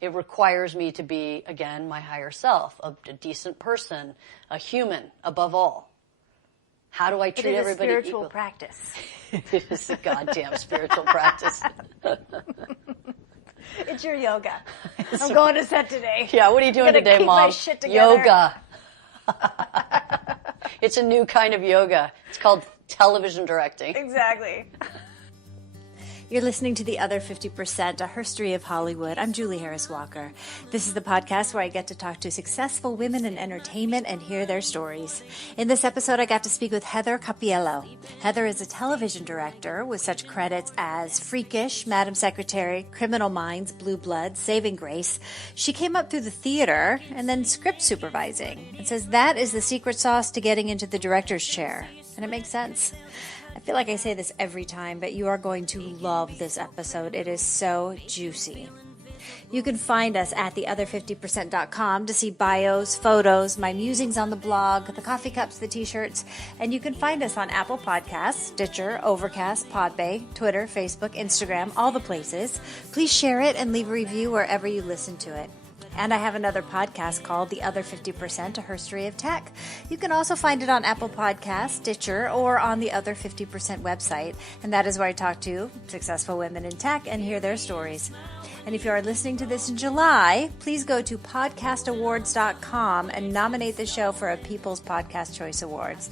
It requires me to be, again, my higher self, a decent person, a human, above all. How do I treat everybody equally? It is a spiritual practice. It is a goddamn spiritual practice. It's your yoga. I'm going to set today. Yeah, what are you doing today, keep Mom? My shit together. Yoga. It's a new kind of yoga. It's called television directing. Exactly. You're listening to The Other 50%, a history of Hollywood. I'm Julie Harris Walker. This is the podcast where I get to talk to successful women in entertainment and hear their stories. In this episode, I got to speak with Heather Cappiello. Heather is a television director with such credits as Freakish, Madam Secretary, Criminal Minds, Blue Bloods, Saving Grace. She came up through the theater and then script supervising, and says that is the secret sauce to getting into the director's chair. And it makes sense. I feel like I say this every time, but you are going to love this episode. It is so juicy. You can find us at theother50%.com to see bios, photos, my musings on the blog, the coffee cups, the t-shirts, and you can find us on Apple Podcasts, Stitcher, Overcast, Podbay, Twitter, Facebook, Instagram, all the places. Please share it and leave a review wherever you listen to it. And I have another podcast called The Other 50%, A History of Tech. You can also find it on Apple Podcasts, Stitcher, or on the Other 50% website. And that is where I talk to successful women in tech and hear their stories. And if you are listening to this in July, please go to podcastawards.com and nominate the show for a People's Podcast Choice Awards.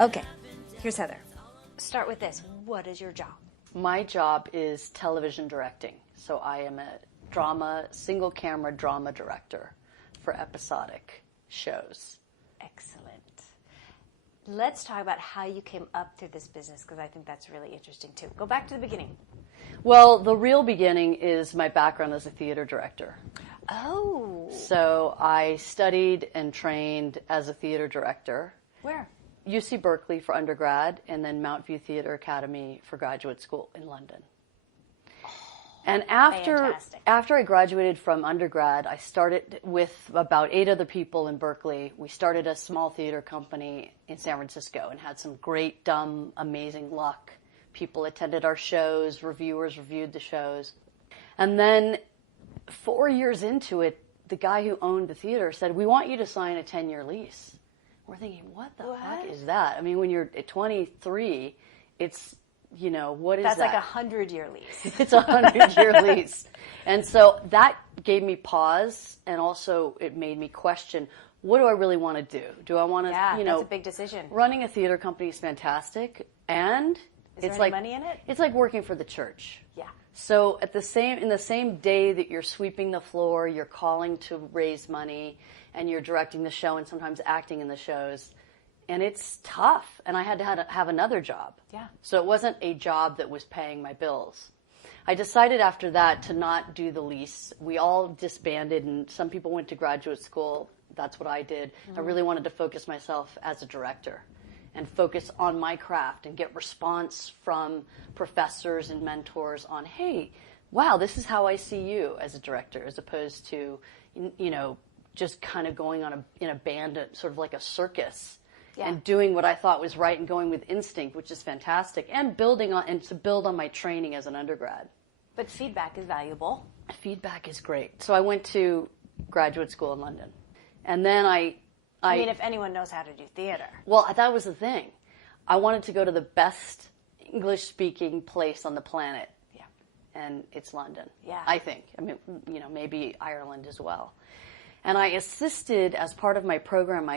Okay, here's Heather. Start with this. What is your job? My job is television directing. So I am a single camera drama director for episodic shows. Excellent. Let's talk about how you came up through this business, because I think that's really interesting too. Go back to the beginning. Well, the real beginning is my background as a theater director. Oh. So I studied and trained as a theater director. Where? UC Berkeley for undergrad, and then Mount View Theatre Academy for graduate school in London. And after I graduated from undergrad, I started with about 8 other people in Berkeley. We started a small theater company in San Francisco and had some great, dumb, amazing luck. People attended our shows, reviewers reviewed the shows. And then 4 years into it, the guy who owned the theater said, "We want you to sign a 10-year lease." We're thinking, what the heck is that? I mean, when you're at 23, it's... what is that? That's like 100-year lease. It's a 100-year lease. And so that gave me pause, and also it made me question, what do I really want to do? Do I want to, that's a big decision. Running a theater company is fantastic, and is there any money in it? It's like working for the church. Yeah. So in the same day that you're sweeping the floor, you're calling to raise money, and you're directing the show and sometimes acting in the shows. And it's tough, and I had to have another job. Yeah. So it wasn't a job that was paying my bills. I decided after that to not do the lease. We all disbanded, and some people went to graduate school. That's what I did. I really wanted to focus myself as a director and focus on my craft and get response from professors and mentors on, hey, wow, this is how I see you as a director, as opposed to, just kind of going in a band, sort of like a circus. Yeah. And doing what I thought was right and going with instinct, which is fantastic, and to build on my training as an undergrad. But feedback is valuable. Feedback is great. So I went to graduate school in London, and then I mean, if anyone knows how to do theater. Well, that was the thing. I wanted to go to the best English-speaking place on the planet. Yeah. And it's London. Yeah. I think. I mean, maybe Ireland as well. And I assisted, as part of my program,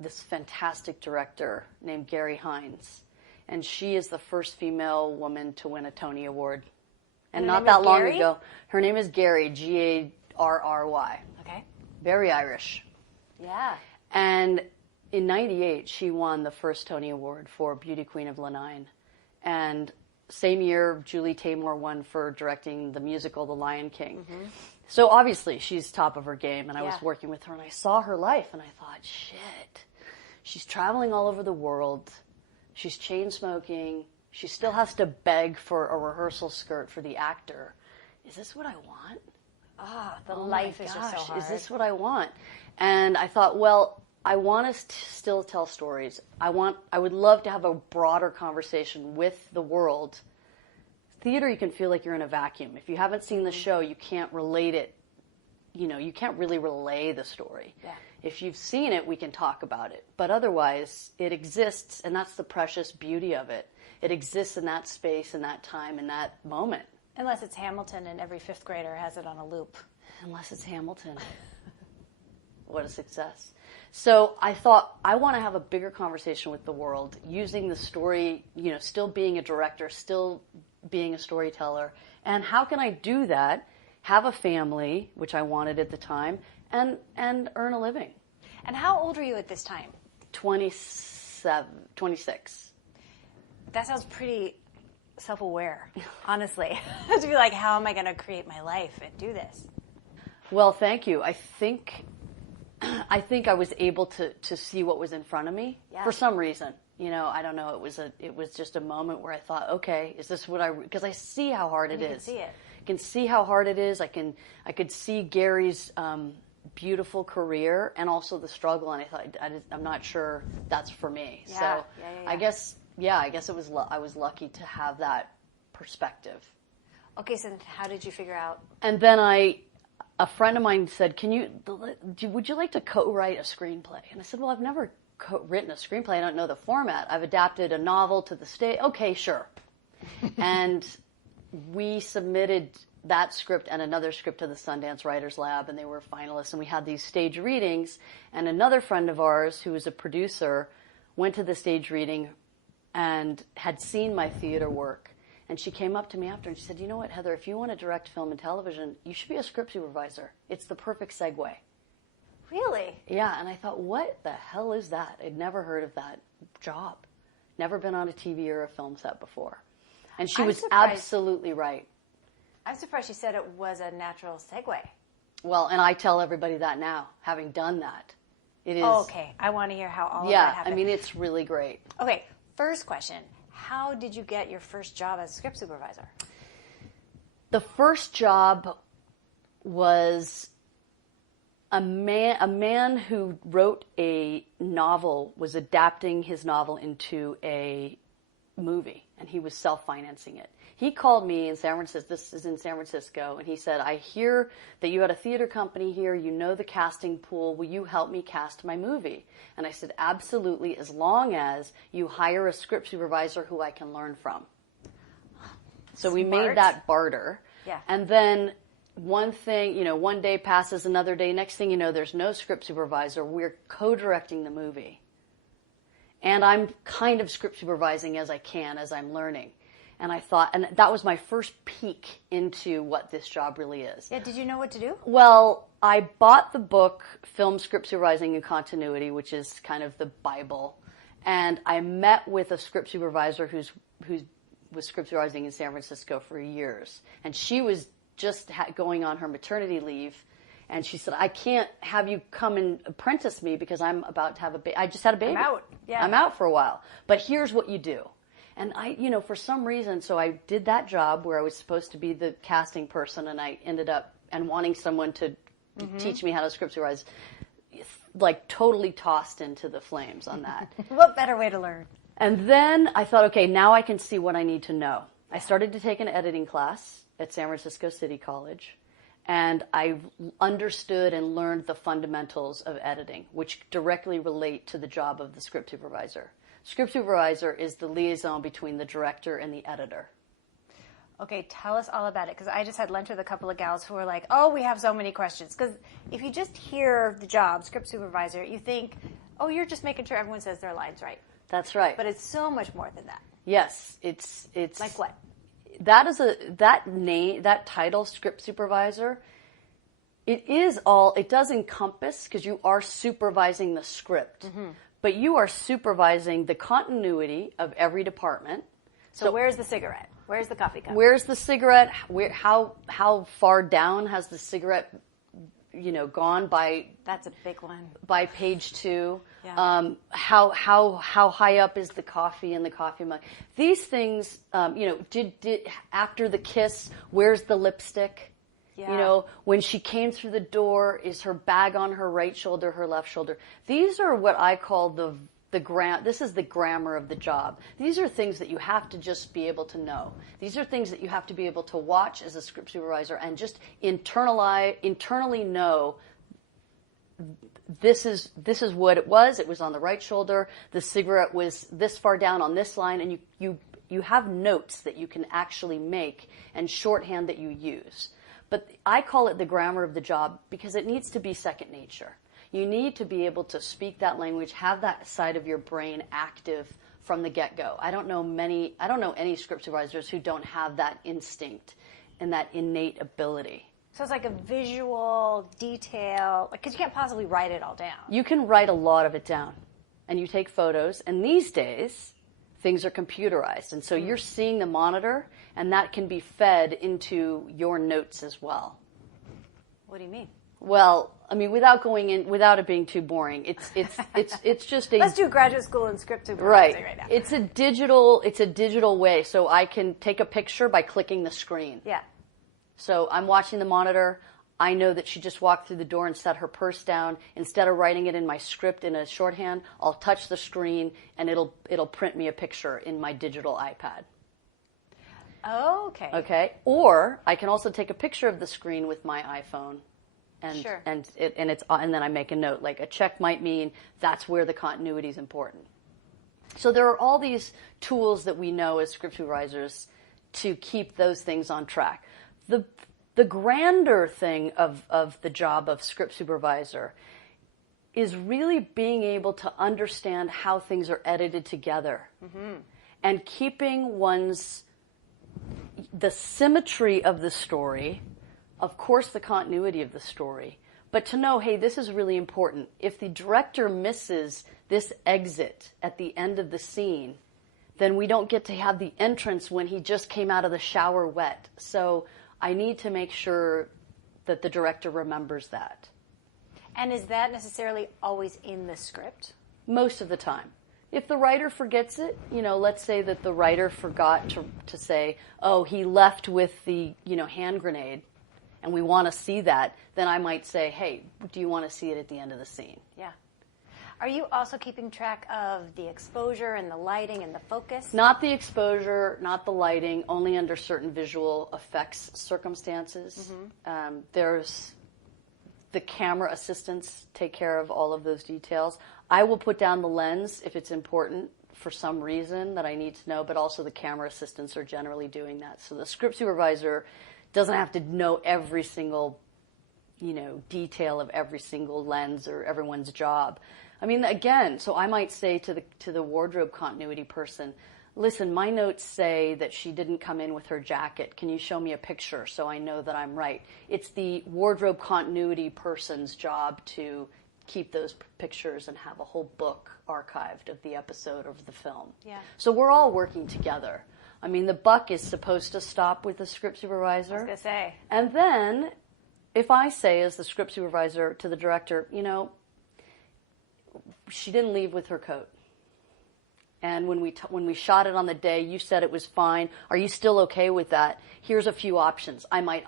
this fantastic director named Gary Hines. And she is the first female woman to win a Tony Award. And not that long ago. Her name is Gary, Garrry. Okay. Very Irish. Yeah. And in '98, she won the first Tony Award for Beauty Queen of Lanine. And same year, Julie Taymor won for directing the musical The Lion King. Mm-hmm. So obviously, she's top of her game, and I was working with her, and I saw her life, and I thought, shit. She's traveling all over the world. She's chain smoking. She still has to beg for a rehearsal skirt for the actor. Is this what I want? The life is just so hard. Is this what I want? And I thought, well, I want to still tell stories. I would love to have a broader conversation with the world theater, you can feel like you're in a vacuum. If you haven't seen the show, you can't relate it. You can't really relay the story. Yeah. If you've seen it, we can talk about it. But otherwise, it exists, and that's the precious beauty of it. It exists in that space, in that time, in that moment. Unless it's Hamilton and every fifth grader has it on a loop. Unless it's Hamilton. What a success. So I thought, I want to have a bigger conversation with the world, using the story, still being a director, still being a storyteller. And how can I do that, have a family, which I wanted at the time, and earn a living? And how old were you at this time? 26. That sounds pretty self-aware, honestly. To be like, how am I going to create my life and do this? Well, thank you. I think I was able to see what was in front of me for some reason. I don't know. It was just a moment where I thought, okay, is this what because I see how hard it is. You can see it. I can see how hard it is. I could see Gary's beautiful career and also the struggle, and I thought, I'm not sure that's for me. Yeah, so yeah. I guess it was. I was lucky to have that perspective. Okay, so then how did you figure out? And then a friend of mine said, would you like to co-write a screenplay? And I said, well, I've never written a screenplay. I don't know the format. I've adapted a novel to the stage. Okay, sure. And we submitted that script and another script to the Sundance Writers Lab, and they were finalists, and we had these stage readings. And another friend of ours, who was a producer, went to the stage reading and had seen my theater work. And she came up to me after and she said, you know what, Heather, if you want to direct film and television, you should be a script supervisor. It's the perfect segue. Really? Yeah, and I thought, what the hell is that? I'd never heard of that job. Never been on a TV or a film set before. And she was absolutely right. I'm surprised she said it was a natural segue. Well, and I tell everybody that now, having done that. It is. Oh, okay. I want to hear how all of that happened. I mean, it's really great. Okay, first question. How did you get your first job as script supervisor? The first job was a man who wrote a novel, was adapting his novel into a movie, and he was self-financing it. He called me in San Francisco, this is in San Francisco, and he said, I hear that you had a theater company here, you know the casting pool, will you help me cast my movie? And I said, absolutely, as long as you hire a script supervisor who I can learn from. So we made that barter. Yeah. And then one thing, one day passes, another day, next thing you know, there's no script supervisor, we're co-directing the movie. And I'm kind of script supervising as I can, as I'm learning. And I thought, and that was my first peek into what this job really is. Yeah, did you know what to do? Well, I bought the book, Film Script Supervising and Continuity, which is kind of the Bible. And I met with a script supervisor who was script supervising in San Francisco for years. And she was just going on her maternity leave. And she said, I can't have you come and apprentice me because I'm about to have a baby. I just had a baby. I'm out. Yeah. I'm out for a while. But here's what you do. And I, for some reason, so I did that job where I was supposed to be the casting person, and I ended up wanting someone to teach me how to script supervise, like totally tossed into the flames on that. What better way to learn? And then I thought, okay, now I can see what I need to know. I started to take an editing class at San Francisco City College, and I understood and learned the fundamentals of editing, which directly relate to the job of the script supervisor. Script supervisor is the liaison between the director and the editor. Okay, tell us all about it, because I just had lunch with a couple of gals who were like, oh, we have so many questions. Because if you just hear the job, script supervisor, you think, oh, you're just making sure everyone says their lines right. That's right. But it's so much more than that. Yes, it's like what? That title, script supervisor, it does encompass, because you are supervising the script. Mm-hmm. But you are supervising the continuity of every department. So where's the cigarette? Where's the coffee cup? Where's the cigarette? How far down has the cigarette, gone by? That's a big one. By page 2. Yeah. How high up is the coffee in the coffee mug? These things, did after the kiss, where's the lipstick? Yeah. When she came through the door, is her bag on her right shoulder, her left shoulder? These are what I call This is the grammar of the job. These are things that you have to just be able to know. These are things that you have to be able to watch as a script supervisor and just internally know. This is what it was. It was on the right shoulder. The cigarette was this far down on this line, and you have notes that you can actually make and shorthand that you use. But I call it the grammar of the job because it needs to be second nature. You need to be able to speak that language, have that side of your brain active from the get-go. I don't know any script supervisors who don't have that instinct and that innate ability. So it's like a visual detail, because you can't possibly write it all down. You can write a lot of it down, and you take photos, and these days, things are computerized, and so you're seeing the monitor, and that can be fed into your notes as well. What do you mean? Well, I mean, without it being too boring, it's just a. Let's do graduate school and script supervising right now. It's a digital way, so I can take a picture by clicking the screen. Yeah. So I'm watching the monitor. I know that she just walked through the door and set her purse down. Instead of writing it in my script in a shorthand, I'll touch the screen and it'll print me a picture in my digital iPad. Oh, okay. Okay. Or I can also take a picture of the screen with my iPhone. And, sure. and then I make a note, like a check might mean that's where the continuity is important. So there are all these tools that we know as script supervisors to keep those things on track. The grander thing of the job of script supervisor is really being able to understand how things are edited together and keeping the symmetry of the story. Of course, the continuity of the story, but to know, hey, this is really important. If the director misses this exit at the end of the scene, then we don't get to have the entrance when he just came out of the shower wet. So I need to make sure that the director remembers that. And is that necessarily always in the script? Most of the time. If the writer forgets it, let's say that the writer forgot to say, oh, he left with the, hand grenade, and we want to see that, then I might say, hey, do you want to see it at the end of the scene? Yeah. Are you also keeping track of the exposure and the lighting and the focus? Not the exposure, not the lighting, only under certain visual effects circumstances. There's the camera assistants take care of all of those details. I will put down the lens if it's important for some reason that I need to know, but also the camera assistants are generally doing that. So the script supervisor doesn't have to know every single, detail of every single lens or everyone's job. I mean, again, so I might say to the wardrobe continuity person, listen, my notes say that she didn't come in with her jacket. Can you show me a picture so I know that I'm right? It's the wardrobe continuity person's job to keep those pictures and have a whole book archived of the episode of the film. Yeah. So we're all working together. I mean, the buck is supposed to stop with the script supervisor. I was going to say. And then, if I say as the script supervisor to the director, she didn't leave with her coat. And when we shot it on the day, you said it was fine. Are you still okay with that? Here's a few options. I might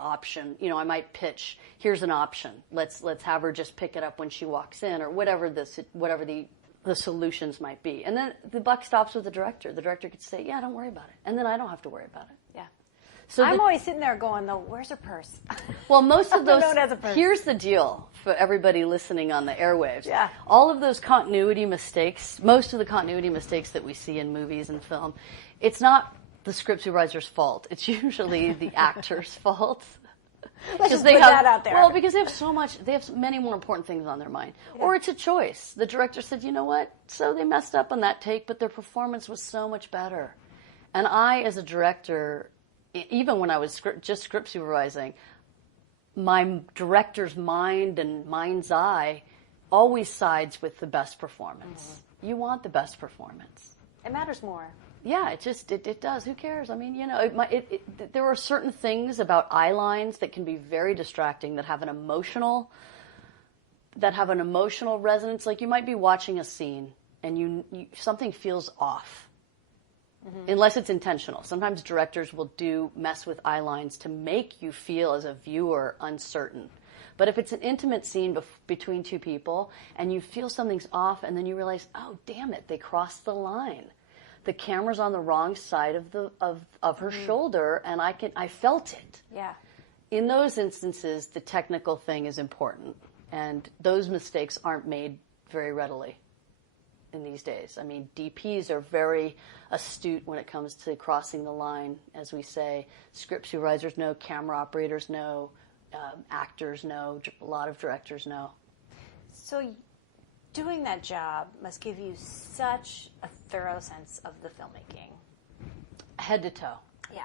pitch. Here's an option. Let's have her just pick it up when she walks in, or whatever the solutions might be. And then the buck stops with the director. The director could say, yeah, don't worry about it. And then I don't have to worry about it. Yeah. So I'm always sitting there going, though, where's her purse? Well, most of those, here's the deal for everybody listening on the airwaves. Yeah. All of those continuity mistakes, most of the continuity mistakes that we see in movies and film, it's not the script supervisor's fault. It's usually the actor's fault. Let's just put that out there. Well, because they have many more important things on their mind. Yeah. Or it's a choice. The director said, you know what? So they messed up on that take, but their performance was so much better. And I, as a director, even when I was just script supervising, my director's mind and mind's eye always sides with the best performance. Mm-hmm. You want the best performance. It matters more. Yeah, it does. Who cares? I mean, there are certain things about eye lines that can be very distracting, that have an emotional resonance. Like you might be watching a scene and you something feels off. unless it's intentional. Sometimes directors will mess with eye lines to make you feel as a viewer uncertain. But if it's an intimate scene between two people and you feel something's off and then you realize, oh, damn it, they crossed the line. The camera's on the wrong side of her shoulder, and I felt it. Yeah. In those instances, the technical thing is important, and those mistakes aren't made very readily in these days. I mean, DPs are very astute when it comes to crossing the line, as we say. Script supervisors know, camera operators know, actors know, a lot of directors know. So doing that job must give you such a thorough sense of the filmmaking. Head to toe. Yeah.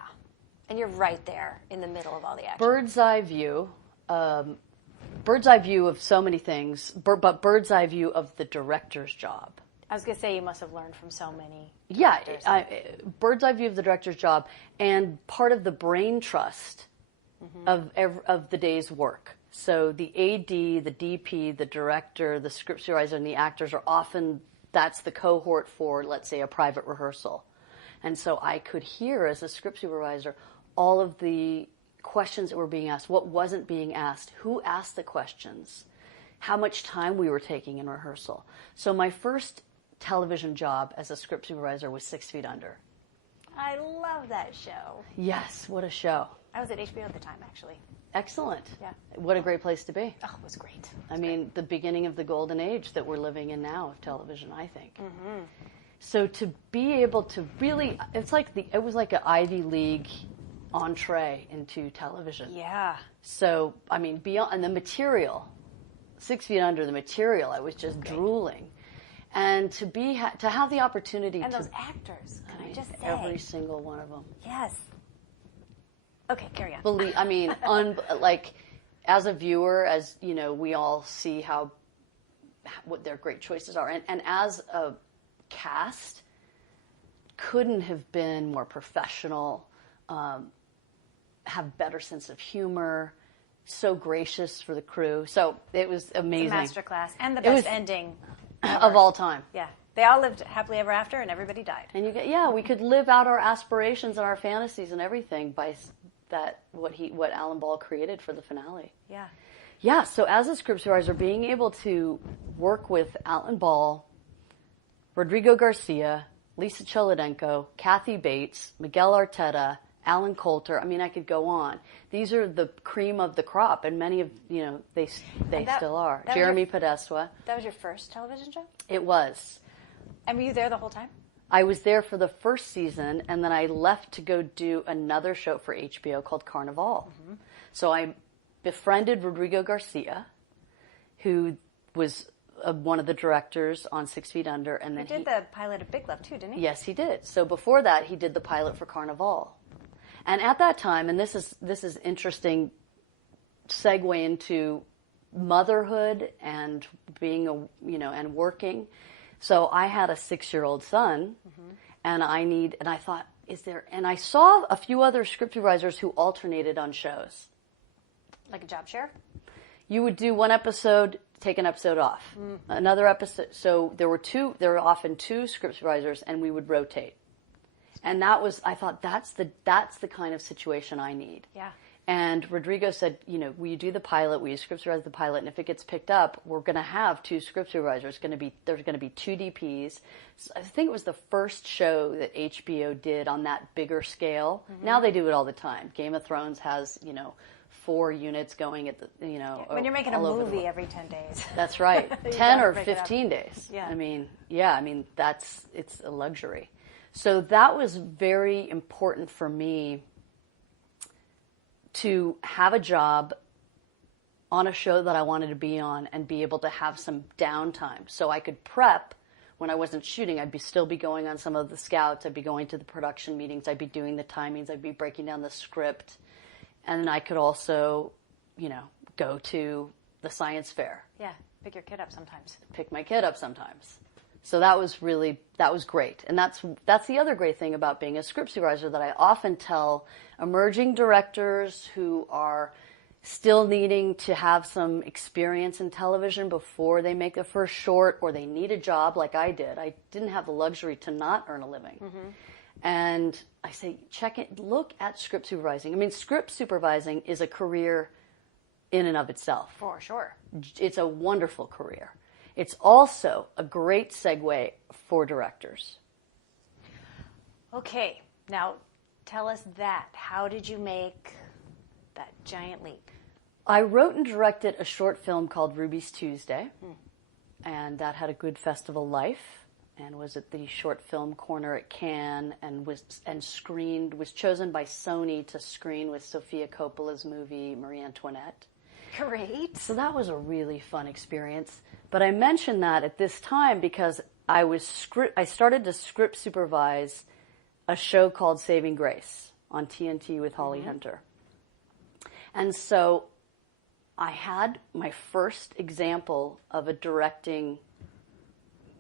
And you're right there in the middle of all the action. Bird's eye view of so many things, but bird's eye view of the director's job. I was going to say you must have learned from so many Yeah, directors. bird's eye view of the director's job and part of the brain trust of the day's work. So the AD, the DP, the director, the script supervisor, and the actors are often, that's the cohort for, let's say, a private rehearsal. And so I could hear, as a script supervisor, all of the questions that were being asked, what wasn't being asked, who asked the questions, how much time we were taking in rehearsal. So my first television job as a script supervisor was 6 Feet Under. I love that show. Yes, what a show. I was at HBO at the time, actually. Excellent. Yeah. What a great place to be. Oh, it was great. I mean, the beginning of the golden age that we're living in now of television, I think. So to be able to really, it was like an Ivy League entree into television. Yeah. So, I mean, beyond, and the material, 6 Feet Under, the material, I was just drooling. And to have the opportunity and to... those actors, can I just say? Every single one of them. Yes. Okay, carry on. As a viewer, as you know, we all see what their great choices are, and as a cast, couldn't have been more professional, have better sense of humor, so gracious for the crew. So it was amazing. It's a masterclass, and the best ending of all time. Yeah. They all lived happily ever after, and everybody died. And we could live out our aspirations and our fantasies and everything by what Alan Ball created for the finale. Yeah. Yeah, so as a script supervisor, being able to work with Alan Ball, Rodrigo Garcia, Lisa Cholodenko, Kathy Bates, Miguel Arteta, Alan Coulter, I mean, I could go on. These are the cream of the crop, and many of, they still are. Jeremy Podeswa. That was your first television job? It was. And were you there the whole time? I was there for the first season, and then I left to go do another show for HBO called Carnivále. So I befriended Rodrigo Garcia, who was one of the directors on 6 Feet Under. And then he did the pilot of Big Love, too, didn't he? Yes, he did. So before that, he did the pilot for Carnivále. And at that time, and this is interesting segue into motherhood and being and working. So I had a 6-year-old son, and I thought, and I saw a few other script supervisors who alternated on shows. Like a job share? You would do one episode, take an episode off. Another episode, so there were often 2 script supervisors, and we would rotate. And I thought, that's the kind of situation I need. Yeah. And Rodrigo said, will you do the pilot? Will you script supervise the pilot? And if it gets picked up, we're going to have 2 script supervisors. There's going to be 2 DPs. So I think it was the first show that HBO did on that bigger scale. Now they do it all the time. Game of Thrones has, 4 units going at the, when you're making a movie every 10 days. That's right. 10 or 15 days. Yeah. It's a luxury. So that was very important for me to have a job on a show that I wanted to be on and be able to have some downtime so I could prep when I wasn't shooting. I'd still be going on some of the scouts. I'd be going to the production meetings. I'd be doing the timings. I'd be breaking down the script. And then I could also, go to the science fair. Yeah, pick your kid up sometimes. Pick my kid up sometimes. So that was great. And that's the other great thing about being a script supervisor that I often tell emerging directors who are still needing to have some experience in television before they make the first short, or they need a job like I did. I didn't have the luxury to not earn a living. And I say, check it, look at script supervising. I mean, script supervising is a career in and of itself. For sure. It's a wonderful career. It's also a great segue for directors. Okay, now tell us that. How did you make that giant leap? I wrote and directed a short film called Ruby's Tuesday, and that had a good festival life, and was at the short film corner at Cannes, and was chosen by Sony to screen with Sofia Coppola's movie Marie Antoinette. Great. So that was a really fun experience. But I mention that at this time because I started to script supervise a show called Saving Grace on TNT with Holly Hunter. And so I had my first example of a directing,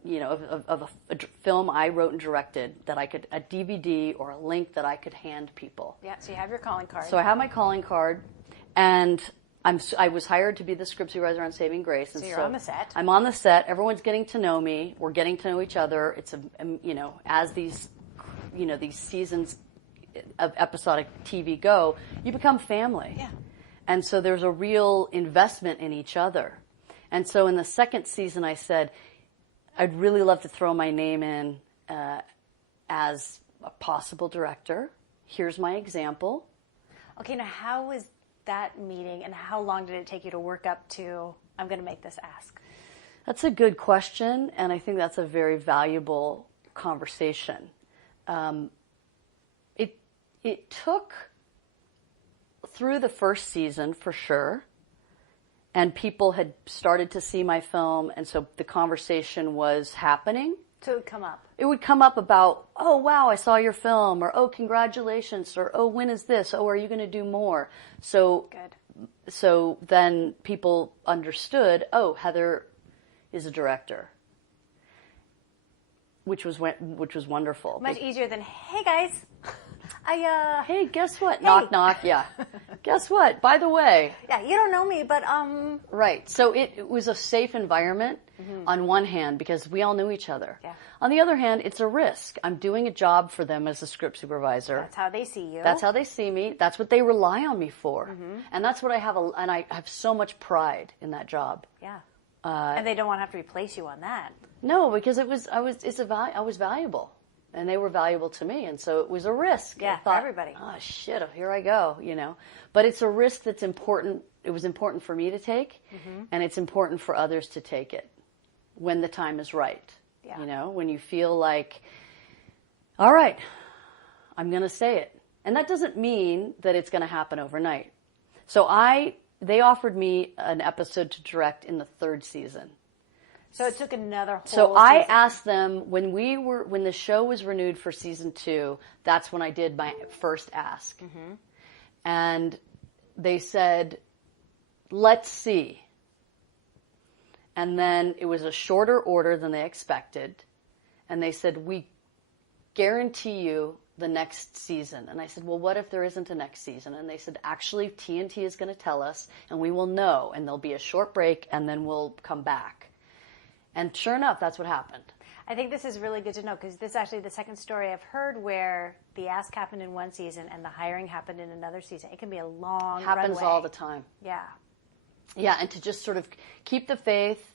of a film I wrote and directed that I could, a DVD or a link that I could hand people. Yeah, so you have your calling card. So I have my calling card, and I was hired to be the script supervisor on Saving Grace. And so you're on the set. I'm on the set. Everyone's getting to know me. We're getting to know each other. It's as these seasons of episodic TV go, you become family. Yeah. And so there's a real investment in each other. And so in the second season, I said, I'd really love to throw my name in as a possible director. Here's my example. Okay, now how was that meeting, and how long did it take you to work up to, I'm going to make this ask? That's a good question, and I think that's a very valuable conversation. It took through the first season for sure, and people had started to see my film, and so the conversation was happening. So it would come up. It would come up about, oh, wow, I saw your film, or, oh, congratulations, or, oh, when is this? Oh, are you going to do more? So, good. So then people understood, oh, Heather is a director, which was wonderful. Much easier than, hey, guys, Hey, guess what? Hey. Knock, knock, yeah. Guess what? By the way. Yeah, you don't know me, but Right. So it was a safe environment on one hand because we all knew each other. Yeah. On the other hand, it's a risk. I'm doing a job for them as a script supervisor. That's how they see you. That's how they see me. That's what they rely on me for. And that's what I have, and I have so much pride in that job. Yeah. And they don't want to have to replace you on that. No, because I was valuable. And they were valuable to me, and so it was a risk. Yeah, I thought, for everybody. Oh shit! Here I go. But it's a risk that's important. It was important for me to take, and it's important for others to take it when the time is right. Yeah. When you feel like, all right, I'm going to say it, and that doesn't mean that it's going to happen overnight. So they offered me an episode to direct in the third season. So it took another whole So I season. asked them when the show was renewed for season 2, that's when I did my first ask. And they said, let's see. And then it was a shorter order than they expected. And they said, we guarantee you the next season. And I said, well, what if there isn't a next season? And they said, actually, TNT is going to tell us, and we will know. And there'll be a short break, and then we'll come back. And sure enough, that's what happened. I think this is really good to know because this is actually the second story I've heard where the ask happened in one season and the hiring happened in another season. It can be a long Happens runway. all the time. Yeah. Yeah, and to just sort of keep the faith,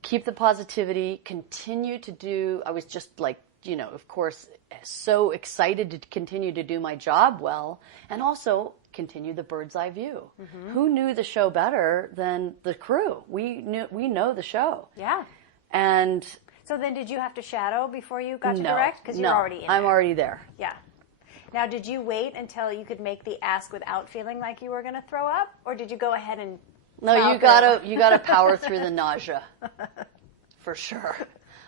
keep the positivity, continue to do, I was just like, of course, so excited to continue to do my job well, and also continue the bird's eye view. Who knew the show better than the crew? We know the show. Yeah. And so then did you have to shadow before you got to no, direct? Because you're already in I'm there. already there. Yeah. Now, did you wait until you could make the ask without feeling like you were going to throw up? Or did you go ahead and No, you gotta power through the nausea. For sure.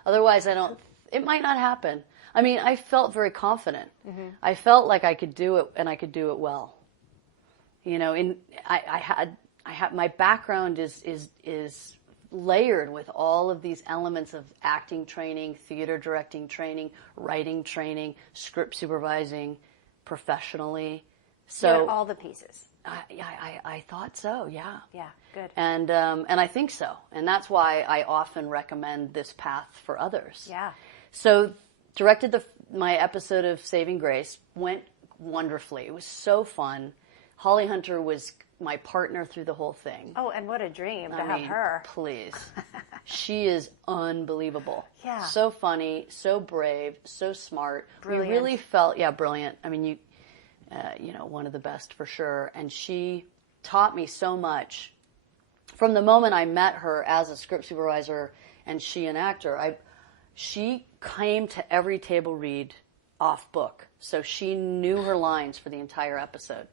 Otherwise it might not happen. I mean, I felt very confident. I felt like I could do it and I could do it well. I had my background is layered with all of these elements of acting training, theater directing training, writing training, script supervising, professionally. So you had all the pieces. I thought so. Yeah. Yeah. Good. And I think so, and that's why I often recommend this path for others. Yeah. So directed my episode of Saving Grace went wonderfully. It was so fun. Holly Hunter was my partner through the whole thing. Oh, and what a dream to have her. Please. She is unbelievable. Yeah. So funny, so brave, so smart. Brilliant. We really felt, brilliant. I mean, one of the best for sure. And she taught me so much. From the moment I met her as a script supervisor and she an actor, she came to every table read off book. So she knew her lines for the entire episode.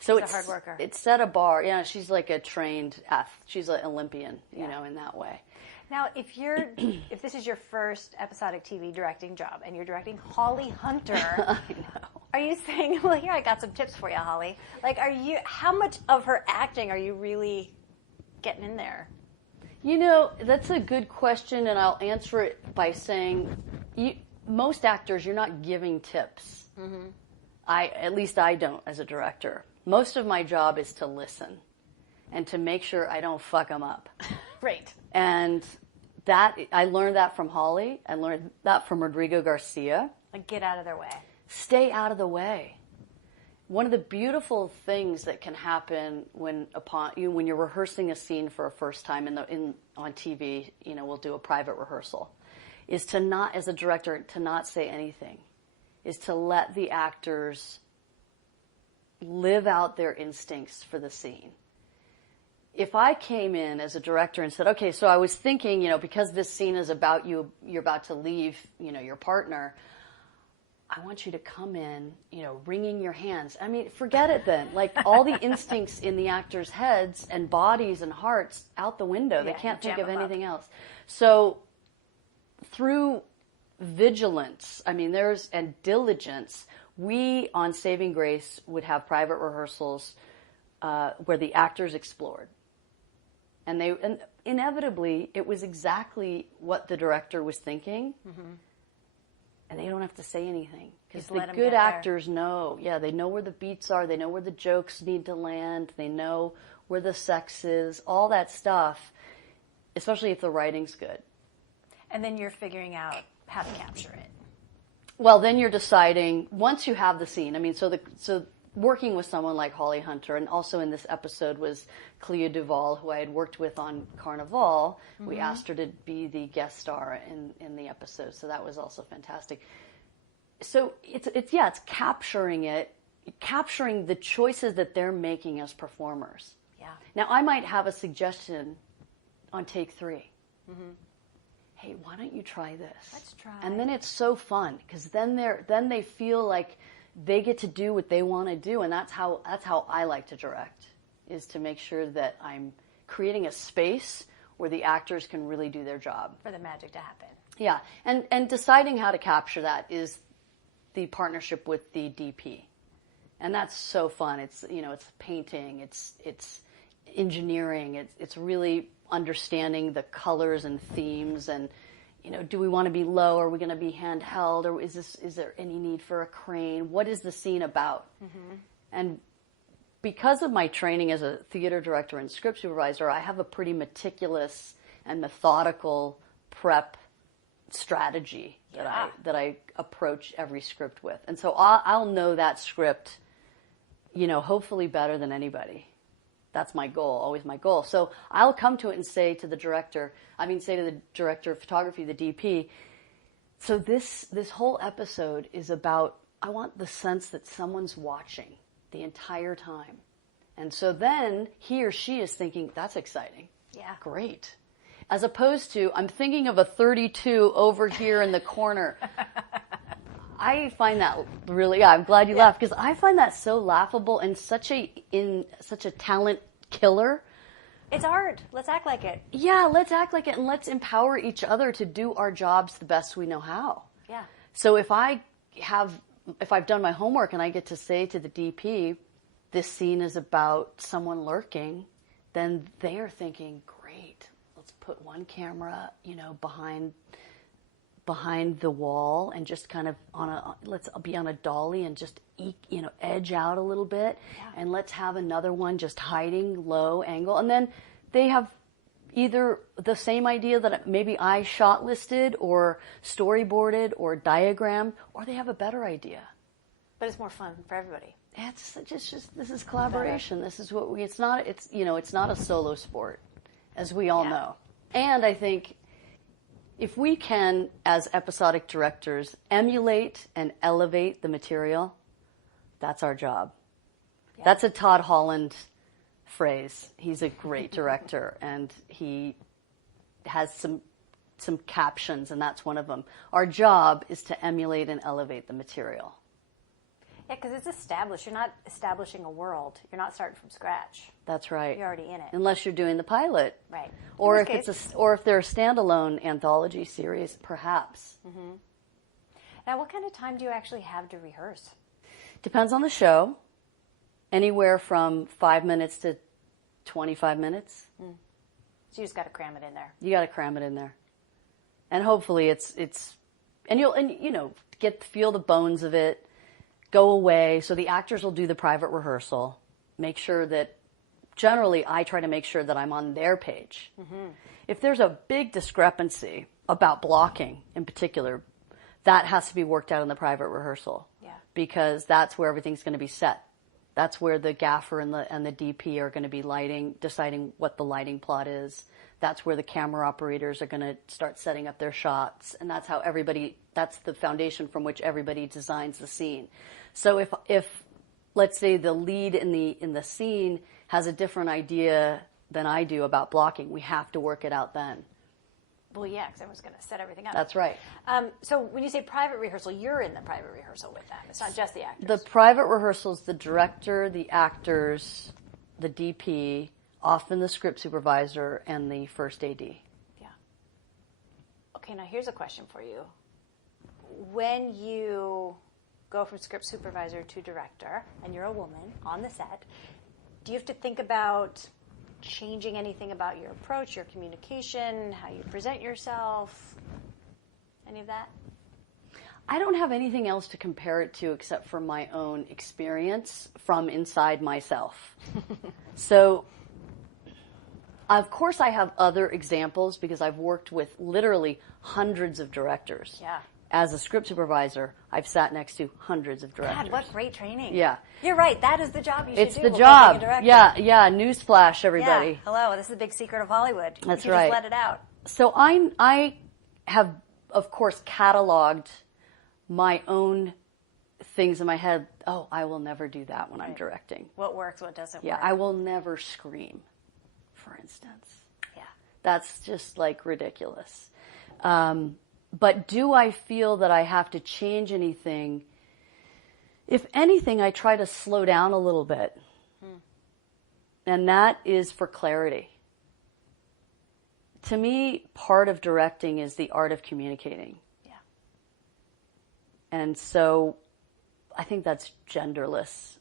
So she's a hard worker. It set a bar. Yeah, she's like a trained athlete. She's an Olympian, in that way. Now, if this is your first episodic TV directing job and you're directing Holly Hunter, I know. Are you saying, well, here, I got some tips for you, Holly. Like, how much of her acting are you really getting in there? That's a good question, and I'll answer it by saying, most actors, you're not giving tips. Mm-hmm. At least I don't as a director. Most of my job is to listen and to make sure I don't fuck them up. Right. And I learned that from Holly. I learned that from Rodrigo Garcia. Like, get out of their way. Stay out of the way. One of the beautiful things that can happen when you're rehearsing a scene for a first time on TV, we'll do a private rehearsal, is to not, as a director, to not say anything, is to let the actors live out their instincts for the scene. If I came in as a director and said, okay, so I was thinking, because this scene is about you're about to leave, your partner, I want you to come in, wringing your hands. I mean, forget it then. Like, all the instincts in the actors' heads and bodies and hearts out the window. They can't think of anything else. So through vigilance, and diligence, we on Saving Grace would have private rehearsals where the actors explored. And inevitably, it was exactly what the director was thinking. Mm-hmm. And they don't have to say anything. Because the good actors know. Yeah, they know where the beats are. They know where the jokes need to land. They know where the sex is. All that stuff, especially if the writing's good. And then you're figuring out how to capture it. Well, then you're deciding, once you have the scene, so working with someone like Holly Hunter, and also in this episode was Clea Duvall, who I had worked with on Carnivále. Mm-hmm. We asked her to be the guest star in the episode, so that was also fantastic. So it's capturing the choices that they're making as performers. Yeah. Now, I might have a suggestion on take 3. Mm-hmm. Hey, why don't you try this? Let's try. And then it's so fun, because then they feel like they get to do what they want to do, and that's how I like to direct, is to make sure that I'm creating a space where the actors can really do their job. For the magic to happen. Yeah, and deciding how to capture that is the partnership with the DP, and that's so fun. It's it's painting, it's engineering, it's really understanding the colors and themes and. Do we want to be low? Are we going to be handheld? Or is there any need for a crane? What is the scene about? Mm-hmm. And because of my training as a theater director and script supervisor, I have a pretty meticulous and methodical prep strategy that I approach every script with. And so I'll know that script, hopefully better than anybody. That's my goal, always my goal. So I'll come to it and say to the director of photography, the DP, so this whole episode is about, I want the sense that someone's watching the entire time. And so then he or she is thinking, that's exciting. Yeah. Great. As opposed to, I'm thinking of a 32 over here in the corner. I find that really, I'm glad you laughed, because I find that so laughable and such a talent killer. It's art. Let's act like it. Yeah, let's act like it, and let's empower each other to do our jobs the best we know how. Yeah. So if I've done my homework and I get to say to the DP, this scene is about someone lurking, then they are thinking, great, let's put one camera, behind the wall and just kind of let's be on a dolly and just edge out a little bit. Yeah. And let's have another one just hiding low angle. And then they have either the same idea that maybe I shot listed or storyboarded or diagrammed, or they have a better idea. But it's more fun for everybody. It's just this is collaboration. This is what it's not a solo sport, as we all know. And I think if we can, as episodic directors, emulate and elevate the material, that's our job. Yeah. That's a Todd Holland phrase. He's a great director, and he has some captions, and that's one of them. Our job is to emulate and elevate the material. Yeah, because it's established. You're not establishing a world. You're not starting from scratch. That's right. You're already in it. Unless you're doing the pilot. Right. Or if they're a standalone anthology series, perhaps. Mm-hmm. Now, what kind of time do you actually have to rehearse? Depends on the show. Anywhere from 5 minutes to 25 minutes. Mm. So you just got to cram it in there. You got to cram it in there. And hopefully it's you'll feel the bones of it. Go away. So the actors will do the private rehearsal. Make sure that, generally, I try to make sure that I'm on their page. Mm-hmm. If there's a big discrepancy about blocking in particular, that has to be worked out in the private rehearsal. Yeah. Because that's where everything's going to be set. That's where the gaffer and the DP are going to be deciding what the lighting plot is. That's where the camera operators are going to start setting up their shots. And that's how that's the foundation from which everybody designs the scene. So if let's say the lead in the scene has a different idea than I do about blocking, we have to work it out then. Well, yeah, because everyone's going to set everything up. That's right. So when you say private rehearsal, you're in the private rehearsal with them. It's not just the actors. The private rehearsal is the director, the actors, the DP, often the script supervisor, and the first AD. Yeah. Okay, now here's a question for you. When you go from script supervisor to director, and you're a woman on the set, do you have to think about changing anything about your approach, your communication, how you present yourself, any of that? I don't have anything else to compare it to except for my own experience from inside myself. So, of course, I have other examples because I've worked with literally hundreds of directors. Yeah. As a script supervisor, I've sat next to hundreds of directors. God, what great training. Yeah. You're right. That is the job you should do. It's the job. Being a director. Yeah. Newsflash, everybody. Yeah. Hello. This is the big secret of Hollywood. That's you right. Just let it out. So I have, of course, cataloged my own things in my head. Oh, I will never do that when I'm directing. What works, what doesn't work. Yeah, I will never scream, for instance. Yeah. That's just like ridiculous. But do I feel that I have to change anything? If anything, I try to slow down a little bit. And that is for clarity. To me, part of directing is the art of communicating. Yeah. And so I think that's genderless,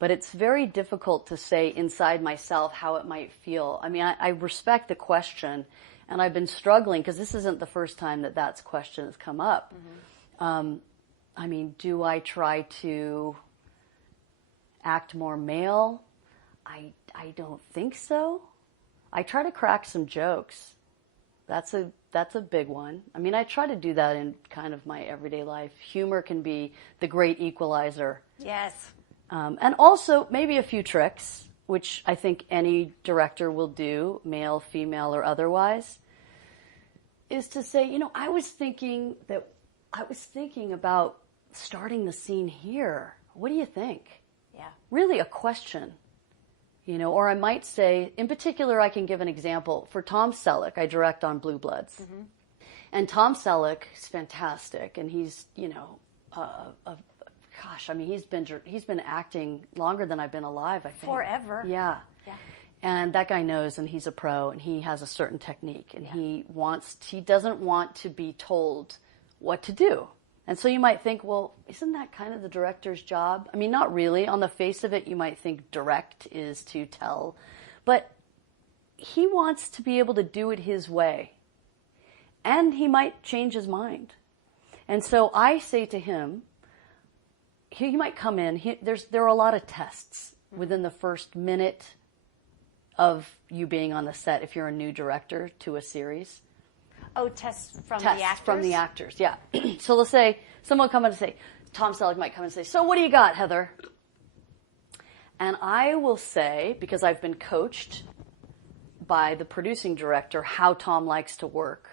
But it's very difficult to say inside myself how it might feel. I mean, I respect the question. And I've been struggling because this isn't the first time that question has come up. Mm-hmm. I mean, do I try to act more male? I don't think so. I try to crack some jokes. That's a big one. I mean, I try to do that in kind of my everyday life. Humor can be the great equalizer. Yes. And also maybe a few tricks, which I think any director will do, male, female, or otherwise, is to say, I was thinking about starting the scene here. What do you think? Yeah. Really a question. Or I might say, in particular, I can give an example. For Tom Selleck, I direct on Blue Bloods. Mm-hmm. And Tom Selleck is fantastic, and he's, he's been acting longer than I've been alive, I think. Forever. Yeah. And that guy knows, and he's a pro, and he has a certain technique, and he doesn't want to be told what to do. And so you might think, well, isn't that kind of the director's job? I mean, not really. On the face of it, you might think direct is to tell, but he wants to be able to do it his way, and he might change his mind. And so I say to him, he might come in. There are a lot of tests within the first minute of you being on the set if you're a new director to a series. Oh, tests from the Tests actors? from the actors, yeah. So let's say someone come in and say, Tom Selleck might come and say, so what do you got, Heather? And I will say, because I've been coached by the producing director how Tom likes to work,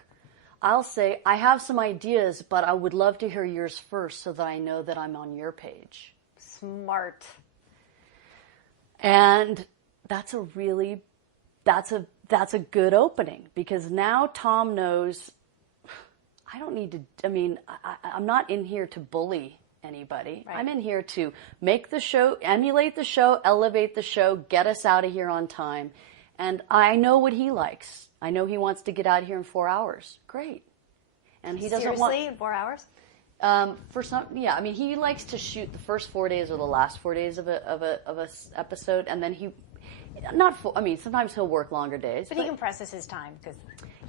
I'll say, I have some ideas, but I would love to hear yours first so that I know that I'm on your page. Smart. And that's a good opening, because now Tom knows I don't need to, I'm not in here to bully anybody. Right. I'm in here to make the show, emulate the show, elevate the show, get us out of here on time. And I know what he likes. I know he wants to get out of here in 4 hours. Great. And he doesn't want... Seriously, in 4 hours? For some, yeah. I mean, he likes to shoot the first 4 days or the last 4 days of a episode, and then he... sometimes he'll work longer days. But he compresses his time, because...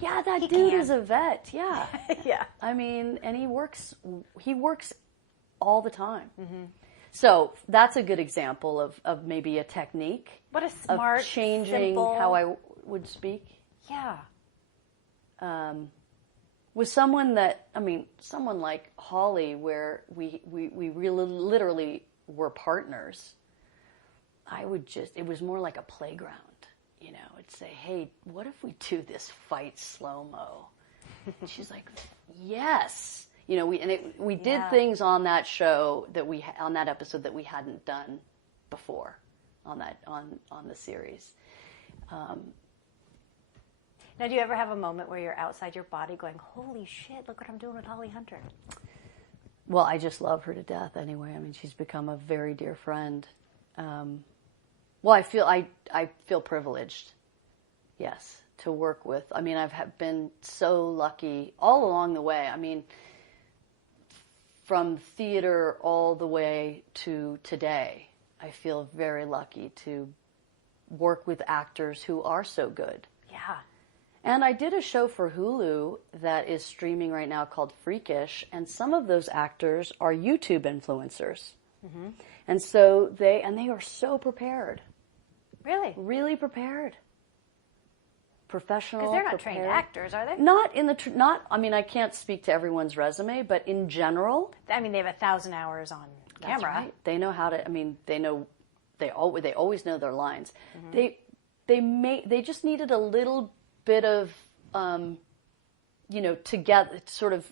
Yeah, that dude is a vet, yeah. Yeah. I mean, and he works all the time. Mm-hmm. So that's a good example of maybe a technique. What a smart, of changing simple... how I would speak. Yeah. With someone like Holly, where we really literally were partners, it was more like a playground. I'd say, hey, what if we do this fight slow-mo? And she's like, yes. We did things on that show on that episode that we hadn't done before on the series. Now, do you ever have a moment where you're outside your body going, holy shit, look what I'm doing with Holly Hunter? Well, I just love her to death anyway. I mean, she's become a very dear friend. Well, I feel privileged, yes, to work with. I mean, I've been so lucky all along the way. I mean, from theater all the way to today, I feel very lucky to work with actors who are so good. Yeah. And I did a show for Hulu that is streaming right now called Freakish, and some of those actors are YouTube influencers. Mm-hmm. And so they are so prepared. Really? Really prepared. Professional. Because they're not trained actors, are they? I can't speak to everyone's resume, but in general. I mean, they have 1,000 hours on camera. That's right. They know how to, they always know their lines. Mm-hmm. They just needed a little bit of, together, sort of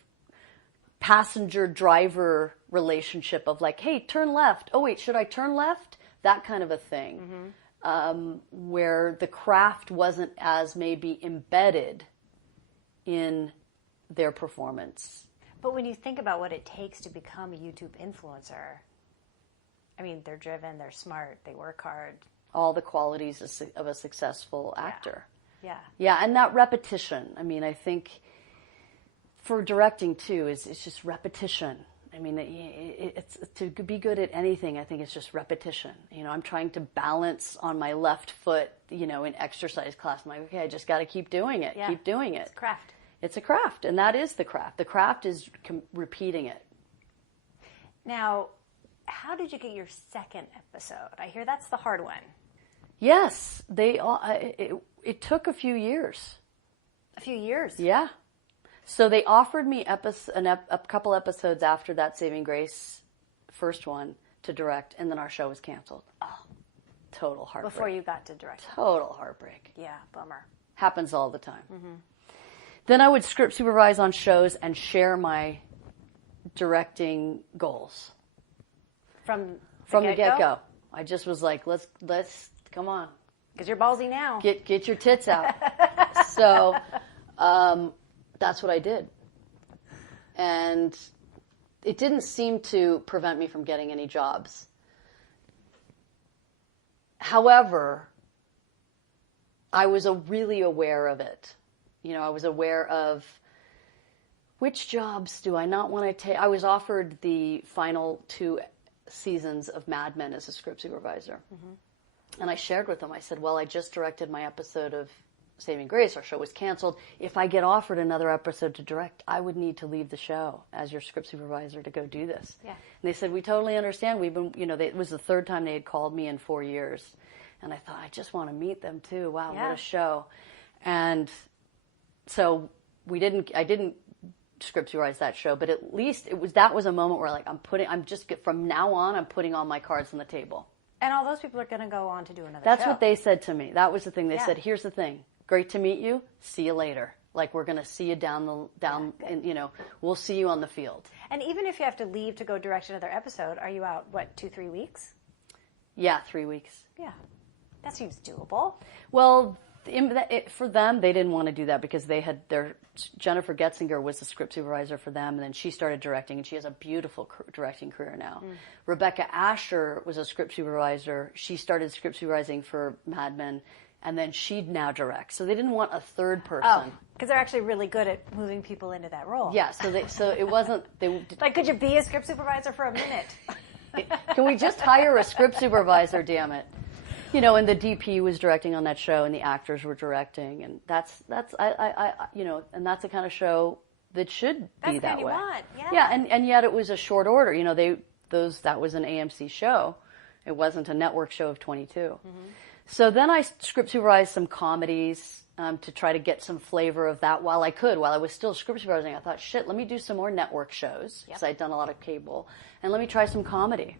passenger-driver relationship of like, hey, turn left. Oh, wait, should I turn left? That kind of a thing. Mm-hmm. Where the craft wasn't as maybe embedded in their performance. But when you think about what it takes to become a YouTube influencer, I mean, they're driven, they're smart, they work hard. All the qualities of a successful actor. Yeah. Yeah, and that repetition. I mean, I think for directing too, it's just repetition. I mean, it's to be good at anything, I think it's just repetition. I'm trying to balance on my left foot, in exercise class. I'm like, okay, I just got to keep doing it. Yeah. Keep doing it. It's a craft. It's a craft, and that is the craft. The craft is repeating it. Now, how did you get your second episode? I hear that's the hard one. Yes, it took a few years. A few years? Yeah. So they offered me a couple episodes after that Saving Grace first one to direct, and then our show was canceled. Oh, total heartbreak. Before you got to direct. Total heartbreak. Yeah, bummer. Happens all the time. Mm-hmm. Then I would script supervise on shows and share my directing goals. From the get-go. I just was like, let's come on. Because you're ballsy now. Get your tits out. So that's what I did. And it didn't seem to prevent me from getting any jobs. However, I was really aware of it. I was aware of which jobs do I not want to take. I was offered the final 2 seasons of Mad Men as a script supervisor. Mm-hmm. And I shared with them, I said, well, I just directed my episode of Saving Grace. Our show was canceled. If I get offered another episode to direct, I would need to leave the show as your script supervisor to go do this. Yeah. And they said, we totally understand. We've been, it was the 3rd time they had called me in 4 years. And I thought, I just want to meet them too. Wow, what a show. And so I didn't script supervise that show, but at least that was a moment where like, from now on, I'm putting all my cards on the table. And all those people are going to go on to do another That's show. what they said to me. That was the thing. They said, here's the thing. Great to meet you. See you later. Like, we're going to see you and, you know, we'll see you on the field. And even if you have to leave to go direct another episode, are you out, 2-3 weeks? Yeah, 3 weeks. Yeah. That seems doable. Well, for them, they didn't want to do that because they had Jennifer Getzinger was the script supervisor for them, and then she started directing, and she has a beautiful directing career now. Rebecca Asher was a script supervisor. She started script supervising for Mad Men, and then she'd now direct. So they didn't want a third person. Oh, because they're actually really good at moving people into that role. Yeah, so it wasn't... Like, could you be a script supervisor for a minute? Can we just hire a script supervisor, damn it? You know, and the DP was directing on that show, and the actors were directing, and that's you know, and that's the kind of show that should be that way. Want. Yeah, and yet it was a short order. You know, that was an AMC show. It wasn't a network show of 22. So then I script supervised some comedies to try to get some flavor of that while I was still script supervising. I thought, shit, let me do some more network shows because I'd done a lot of cable, and let me try some comedy.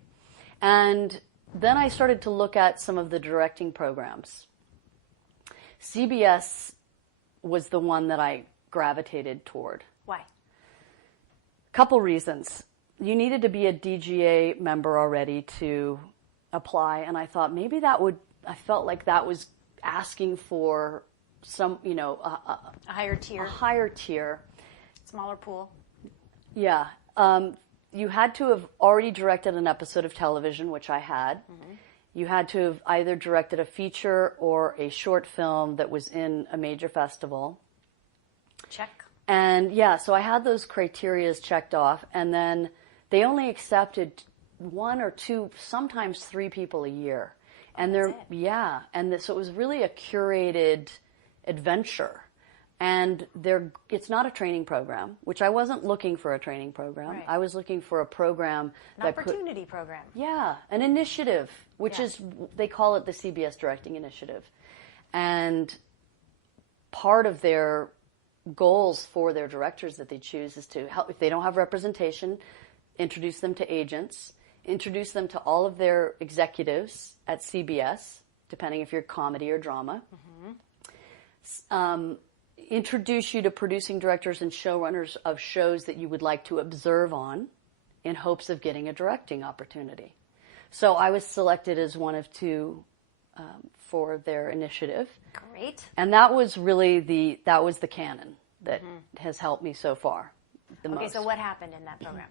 And then I started to look at some of the directing programs. CBS was the one that I gravitated toward. Why? Couple reasons. You needed to be a DGA member already to apply, and I thought maybe I felt like that was asking for some, you know, a higher tier. A higher tier. Smaller pool. Yeah. You had to have already directed an episode of television, which I had. You had to have either directed a feature or a short film that was in a major festival. Check. And yeah, so I had those criterias checked off, and then they only accepted 1 or 2, sometimes 3 people a year. And so it was really a curated adventure. And it's not a training program, which I wasn't looking for a training program. Right. I was looking for a program opportunity program. Yeah, an initiative, which is, they call it the CBS Directing Initiative. And part of their goals for their directors that they choose is to help, if they don't have representation, introduce them to agents, introduce them to all of their executives at CBS, depending if you're comedy or drama. Introduce you to producing directors and showrunners of shows that you would like to observe on in hopes of getting a directing opportunity. So I was selected as one of 2 for their initiative. Great. And that was really the canon that has helped me so far the most. Okay, so what happened in that program?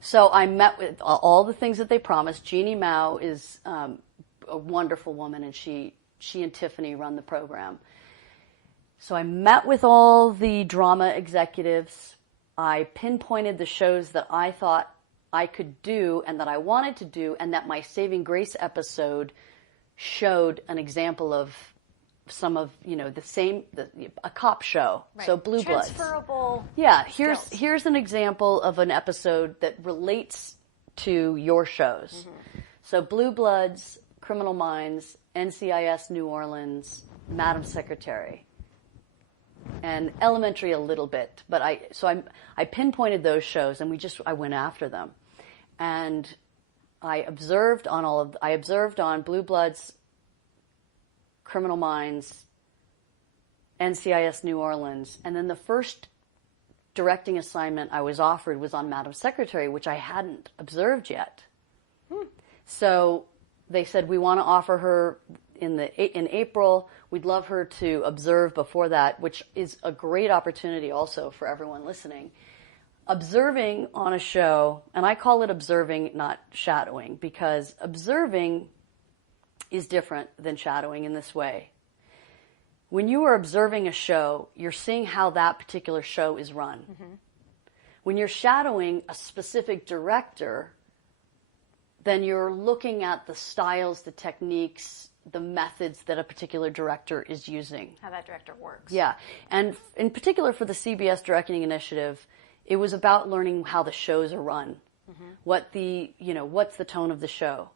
So I met with all the things that they promised. Jeannie Mao is a wonderful woman, and she and Tiffany run the program. So I met with all the drama executives. I pinpointed the shows that I thought I could do and that I wanted to do, and that my Saving Grace episode showed an example of some of, you know, a cop show. Right. So Blue Bloods. Transferable. Yeah, here's an example of an episode that relates to your shows. So Blue Bloods, Criminal Minds, NCIS New Orleans, Madam Secretary. And Elementary a little bit, but I pinpointed those shows, and I went after them, and I observed on Blue Bloods, Criminal Minds, NCIS New Orleans, and then the first directing assignment I was offered was on Madam Secretary, which I hadn't observed yet. So they said, we want to offer her in April. We'd love her to observe before that, which is a great opportunity also for everyone listening. Observing on a show, and I call it observing, not shadowing, because observing is different than shadowing in this way. When you are observing a show, you're seeing how that particular show is run. When you're shadowing a specific director, then you're looking at the styles, the techniques, the methods that a particular director is using. How that director works. Yeah. And in particular for the CBS Directing Initiative, it was about learning how the shows are run. What's the tone of the show?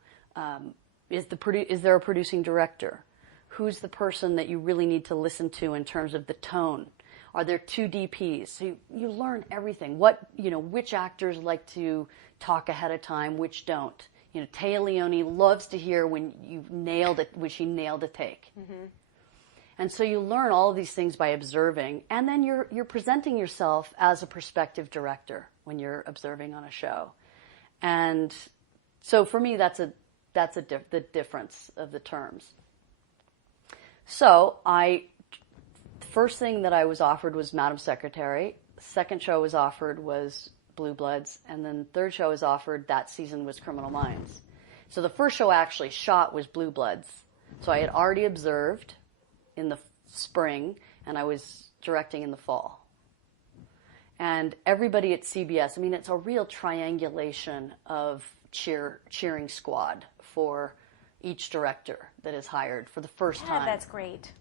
is there a producing director? Who's the person that you really need to listen to in terms of the tone? Are there 2 DPs? So you learn everything. Which actors like to talk ahead of time, which don't. Taya Leone loves to hear when she nailed a take. Mm-hmm. And so you learn all of these things by observing, and then you're presenting yourself as a prospective director when you're observing on a show. And so for me, that's the difference of the terms. So the first thing that I was offered was Madam Secretary. Second show I was offered was Blue Bloods, and then third show I was offered that season was Criminal Minds. So the first show I actually shot was Blue Bloods. So I had already observed in the spring, and I was directing in the fall. And everybody at CBS, it's a real triangulation of cheering squad for each director that is hired for the first time. That's great.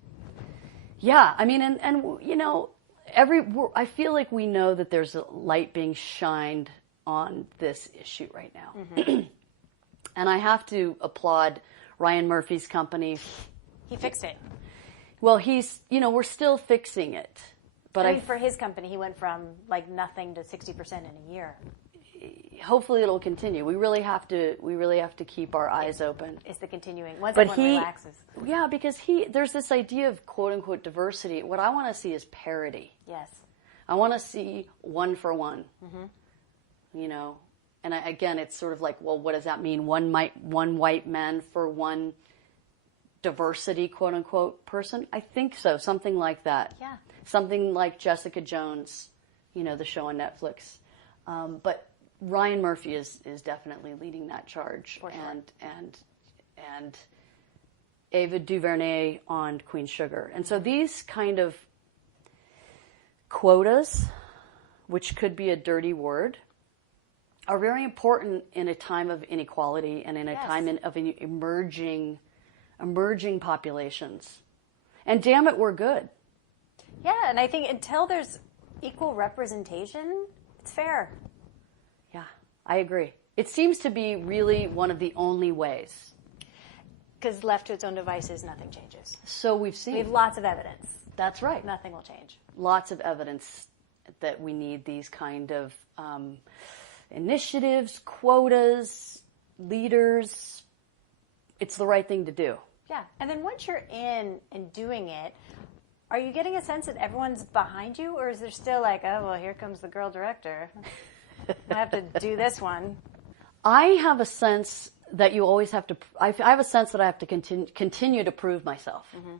Yeah, I feel like we know that there's a light being shined on this issue right now. Mm-hmm. And I have to applaud Ryan Murphy's company. He fixed it. Well, we're still fixing it. But for his company, he went from nothing to 60% in a year. Hopefully it'll continue. We really have to keep our eyes open. It's the continuing. Once everyone relaxes. Yeah, because there's this idea of quote unquote diversity. What I want to see is parity. Yes. I want to see 1 for 1. Mm-hmm. And again, it's sort of like, well, what does that mean? One white man for one diversity, quote unquote, person? I think so. Something like that. Yeah. Something like Jessica Jones, the show on Netflix. But Ryan Murphy is definitely leading that charge. For sure. And Ava DuVernay on Queen Sugar. And so these kind of quotas, which could be a dirty word, are very important in a time of inequality and in a time of emerging populations. And damn it, we're good. Yeah, and I think until there's equal representation, it's fair. Yeah, I agree. It seems to be really one of the only ways. Because left to its own devices, nothing changes. So we have lots of evidence. That's right. Nothing will change. Lots of evidence that we need these kind of initiatives, quotas, leaders. It's the right thing to do. Yeah, and then once you're in and doing it, are you getting a sense that everyone's behind you, or is there still here comes the girl director. I have to do this one. I have a sense that you always have to. I have a sense that I have to continue to prove myself. Mm-hmm.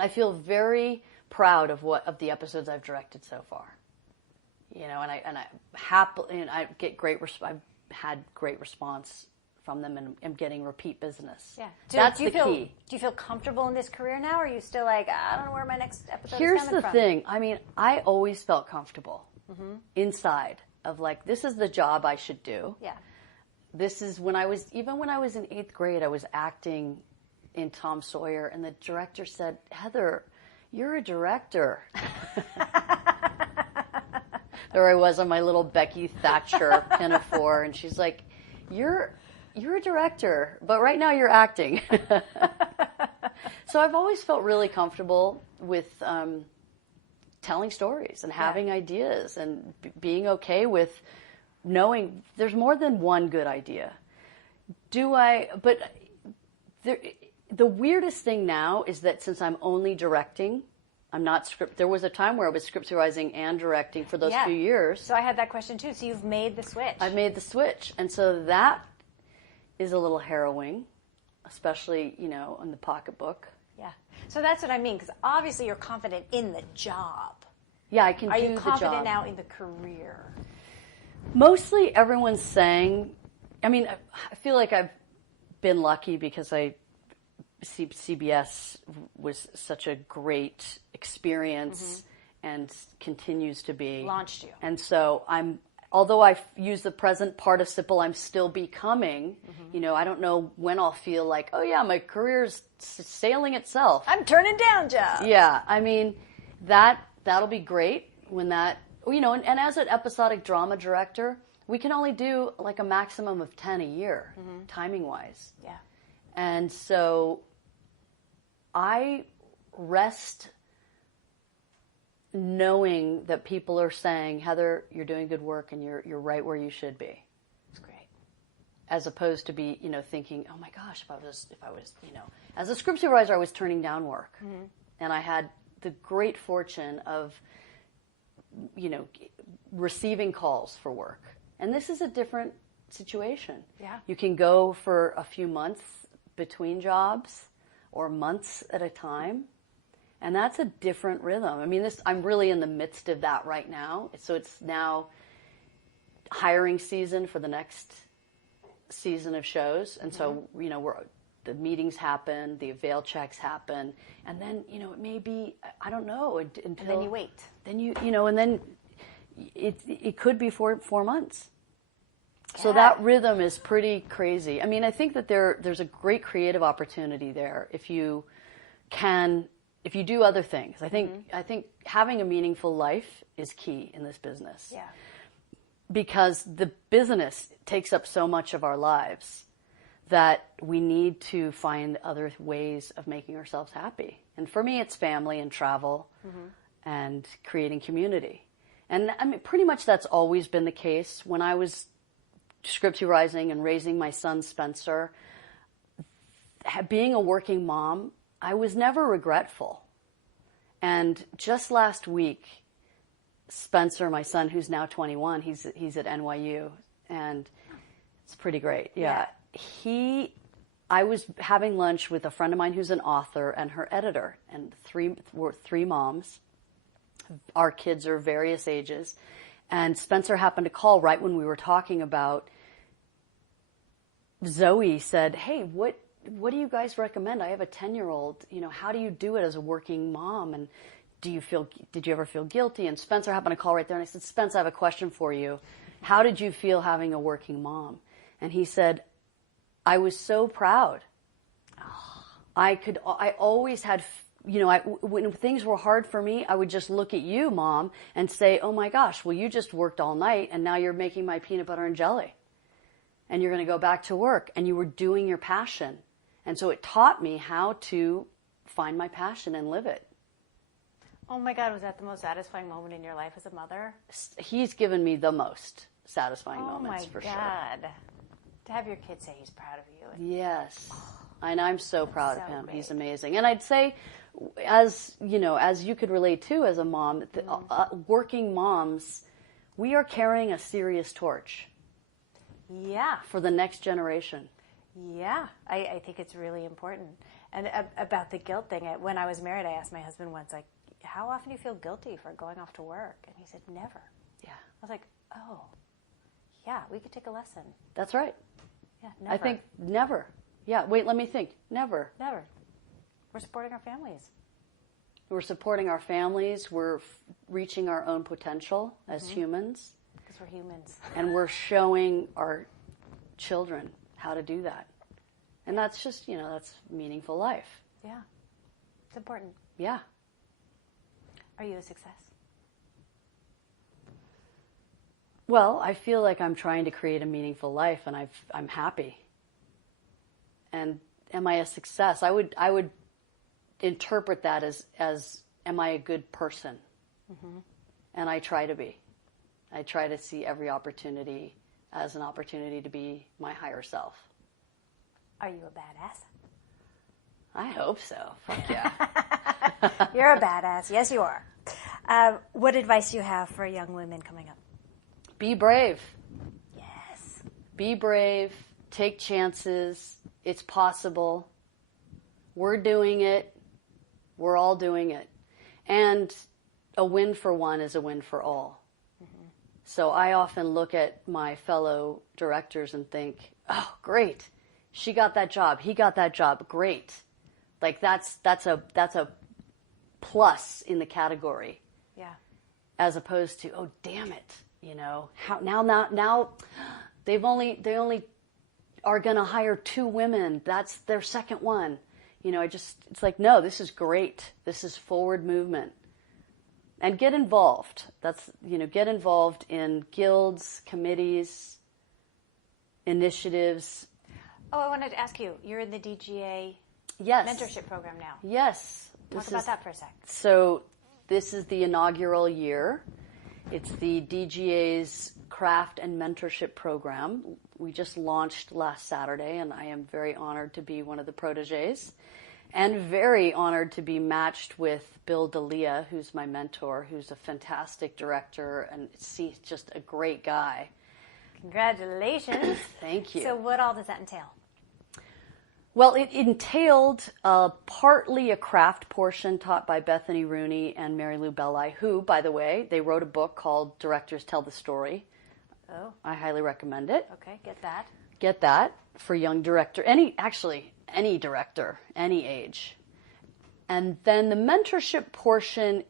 I feel very proud of the episodes I've directed so far. And I get great. I've had great response from them, and am getting repeat business. Yeah, that's the key. Do you feel comfortable in this career now, or are you still I don't know where my next episode is Here's coming from? Here's the thing. I always felt comfortable inside of this is the job I should do. Yeah. This is when I was in 8th grade, I was acting in Tom Sawyer, and the director said, "Heather, you're a director." There I was on my little Becky Thatcher pinafore, and she's like, You're a director, but right now you're acting." So I've always felt really comfortable with telling stories and having ideas and being okay with knowing there's more than one good idea. But the weirdest thing now is that since I'm only directing, I'm not script. There was a time where I was script supervising and directing for those few years. So I had that question too. So you've made the switch. I've made the switch. And so that is a little harrowing, especially, in the pocketbook. Yeah. So that's what I mean, because obviously you're confident in the job. Yeah, I can do the job. Are you confident now in the career? Mostly everyone's saying, I feel like I've been lucky because CBS was such a great experience and continues to be. Launched you. And so although I use the present participle, I'm still becoming, I don't know when I'll feel like, oh yeah, my career's sailing itself. I'm turning down jobs. Yeah, that'll be great when that, and as an episodic drama director, we can only do a maximum of 10 a year, timing-wise. Yeah. And so I rest knowing that people are saying, Heather, you're doing good work and you're right where you should be. That's great. As opposed to be, thinking, oh my gosh, if I was, as a script supervisor, I was turning down work. Mm-hmm. And I had the great fortune of, receiving calls for work. And this is a different situation. Yeah. You can go for a few months between jobs or months at a time. And that's a different rhythm. I mean, I'm really in the midst of that right now. So it's now hiring season for the next season of shows. And so, the meetings happen, the avail checks happen, and then, it may be, I don't know, until... And then you wait. Then and then it could be 4 months. Yeah. So that rhythm is pretty crazy. I mean, I think that there's a great creative opportunity there if you do other things. I think having a meaningful life is key in this business. Yeah. Because the business takes up so much of our lives that we need to find other ways of making ourselves happy. And for me, it's family and travel and creating community. And I mean, pretty much that's always been the case. When I was script supervising and raising my son, Spencer, being a working mom, I was never regretful. And just last week, Spencer, my son, who's now 21, he's at NYU, and it's pretty great. Yeah. I was having lunch with a friend of mine who's an author and her editor, and we're three moms. Our kids are various ages, and Spencer happened to call right when we were talking about. Zoe said, "Hey, what do you guys recommend? I have a 10-year-old. How do you do it as a working mom? And did you ever feel guilty?" And Spencer happened to call right there, and I said, "Spence, I have a question for you. How did you feel having a working mom?" And he said, "I was so proud. I always had, when things were hard for me, I would just look at you, Mom, and say, oh my gosh, well, you just worked all night and now you're making my peanut butter and jelly. And you're going to go back to work and you were doing your passion." And so it taught me how to find my passion and live it. Oh my God, was that the most satisfying moment in your life as a mother? He's given me the most satisfying moments, for sure. Oh my God. To have your kid say he's proud of you. Yes. And I'm so proud of him. Great. He's amazing. And I'd say, as you could relate to as a mom, working moms, we are carrying a serious torch. Yeah. For the next generation. Yeah. I think it's really important. And about the guilt thing, when I was married, I asked my husband once, like, how often do you feel guilty for going off to work? And he said, never. Yeah. I was like, oh, yeah, we could take a lesson. That's right. Yeah, never. I think never. Yeah, wait, let me think. Never. Never. We're supporting our families. We're supporting our families. We're reaching our own potential as humans. Because we're humans. And we're showing our children how to do that. And that's just, that's meaningful life. Yeah. It's important. Yeah. Are you a success? Well, I feel like I'm trying to create a meaningful life, and I'm happy. And am I a success? I would interpret that as am I a good person? Mm-hmm. And I try to be. I try to see every opportunity as an opportunity to be my higher self. Are you a badass? I hope so. Fuck yeah. You're a badass. Yes, you are. What advice do you have for young women coming up? Be brave. Yes. Be brave. Take chances. It's possible. We're doing it. We're all doing it. And a win for one is a win for all. Mm-hmm. So I often look at my fellow directors and think, oh, great. She got that job. He got that job. Great. Like that's a plus in the category. Yeah. As opposed to, oh, damn it. How now they only are going to hire 2 women. That's their second one. It's like, no, this is great. This is forward movement. And get involved. Get involved in guilds, committees, initiatives. Oh, I wanted to ask you, you're in the DGA mentorship program now. Yes. Talk about that for a sec. So this is the inaugural year. It's the DGA's craft and mentorship program. We just launched last Saturday, and I am very honored to be one of the proteges and very honored to be matched with Bill D'Elia, who's my mentor, who's a fantastic director and just a great guy. Congratulations. Thank you. So what all does that entail? Well, it entailed partly a craft portion taught by Bethany Rooney and Mary Lou Belli, who, by the way, they wrote a book called Directors Tell the Story. Oh. I highly recommend it. Okay, get that. Get that for young director, any director, any age. And then the mentorship portion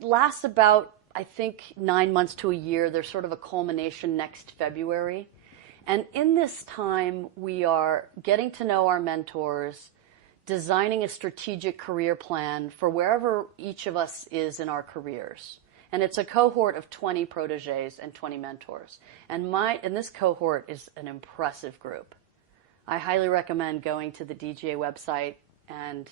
lasts about, I think, 9 months to a year. There's sort of a culmination next February. And in this time, we are getting to know our mentors, designing a strategic career plan for wherever each of us is in our careers. And it's a cohort of 20 proteges and 20 mentors. And this cohort is an impressive group. I highly recommend going to the DGA website and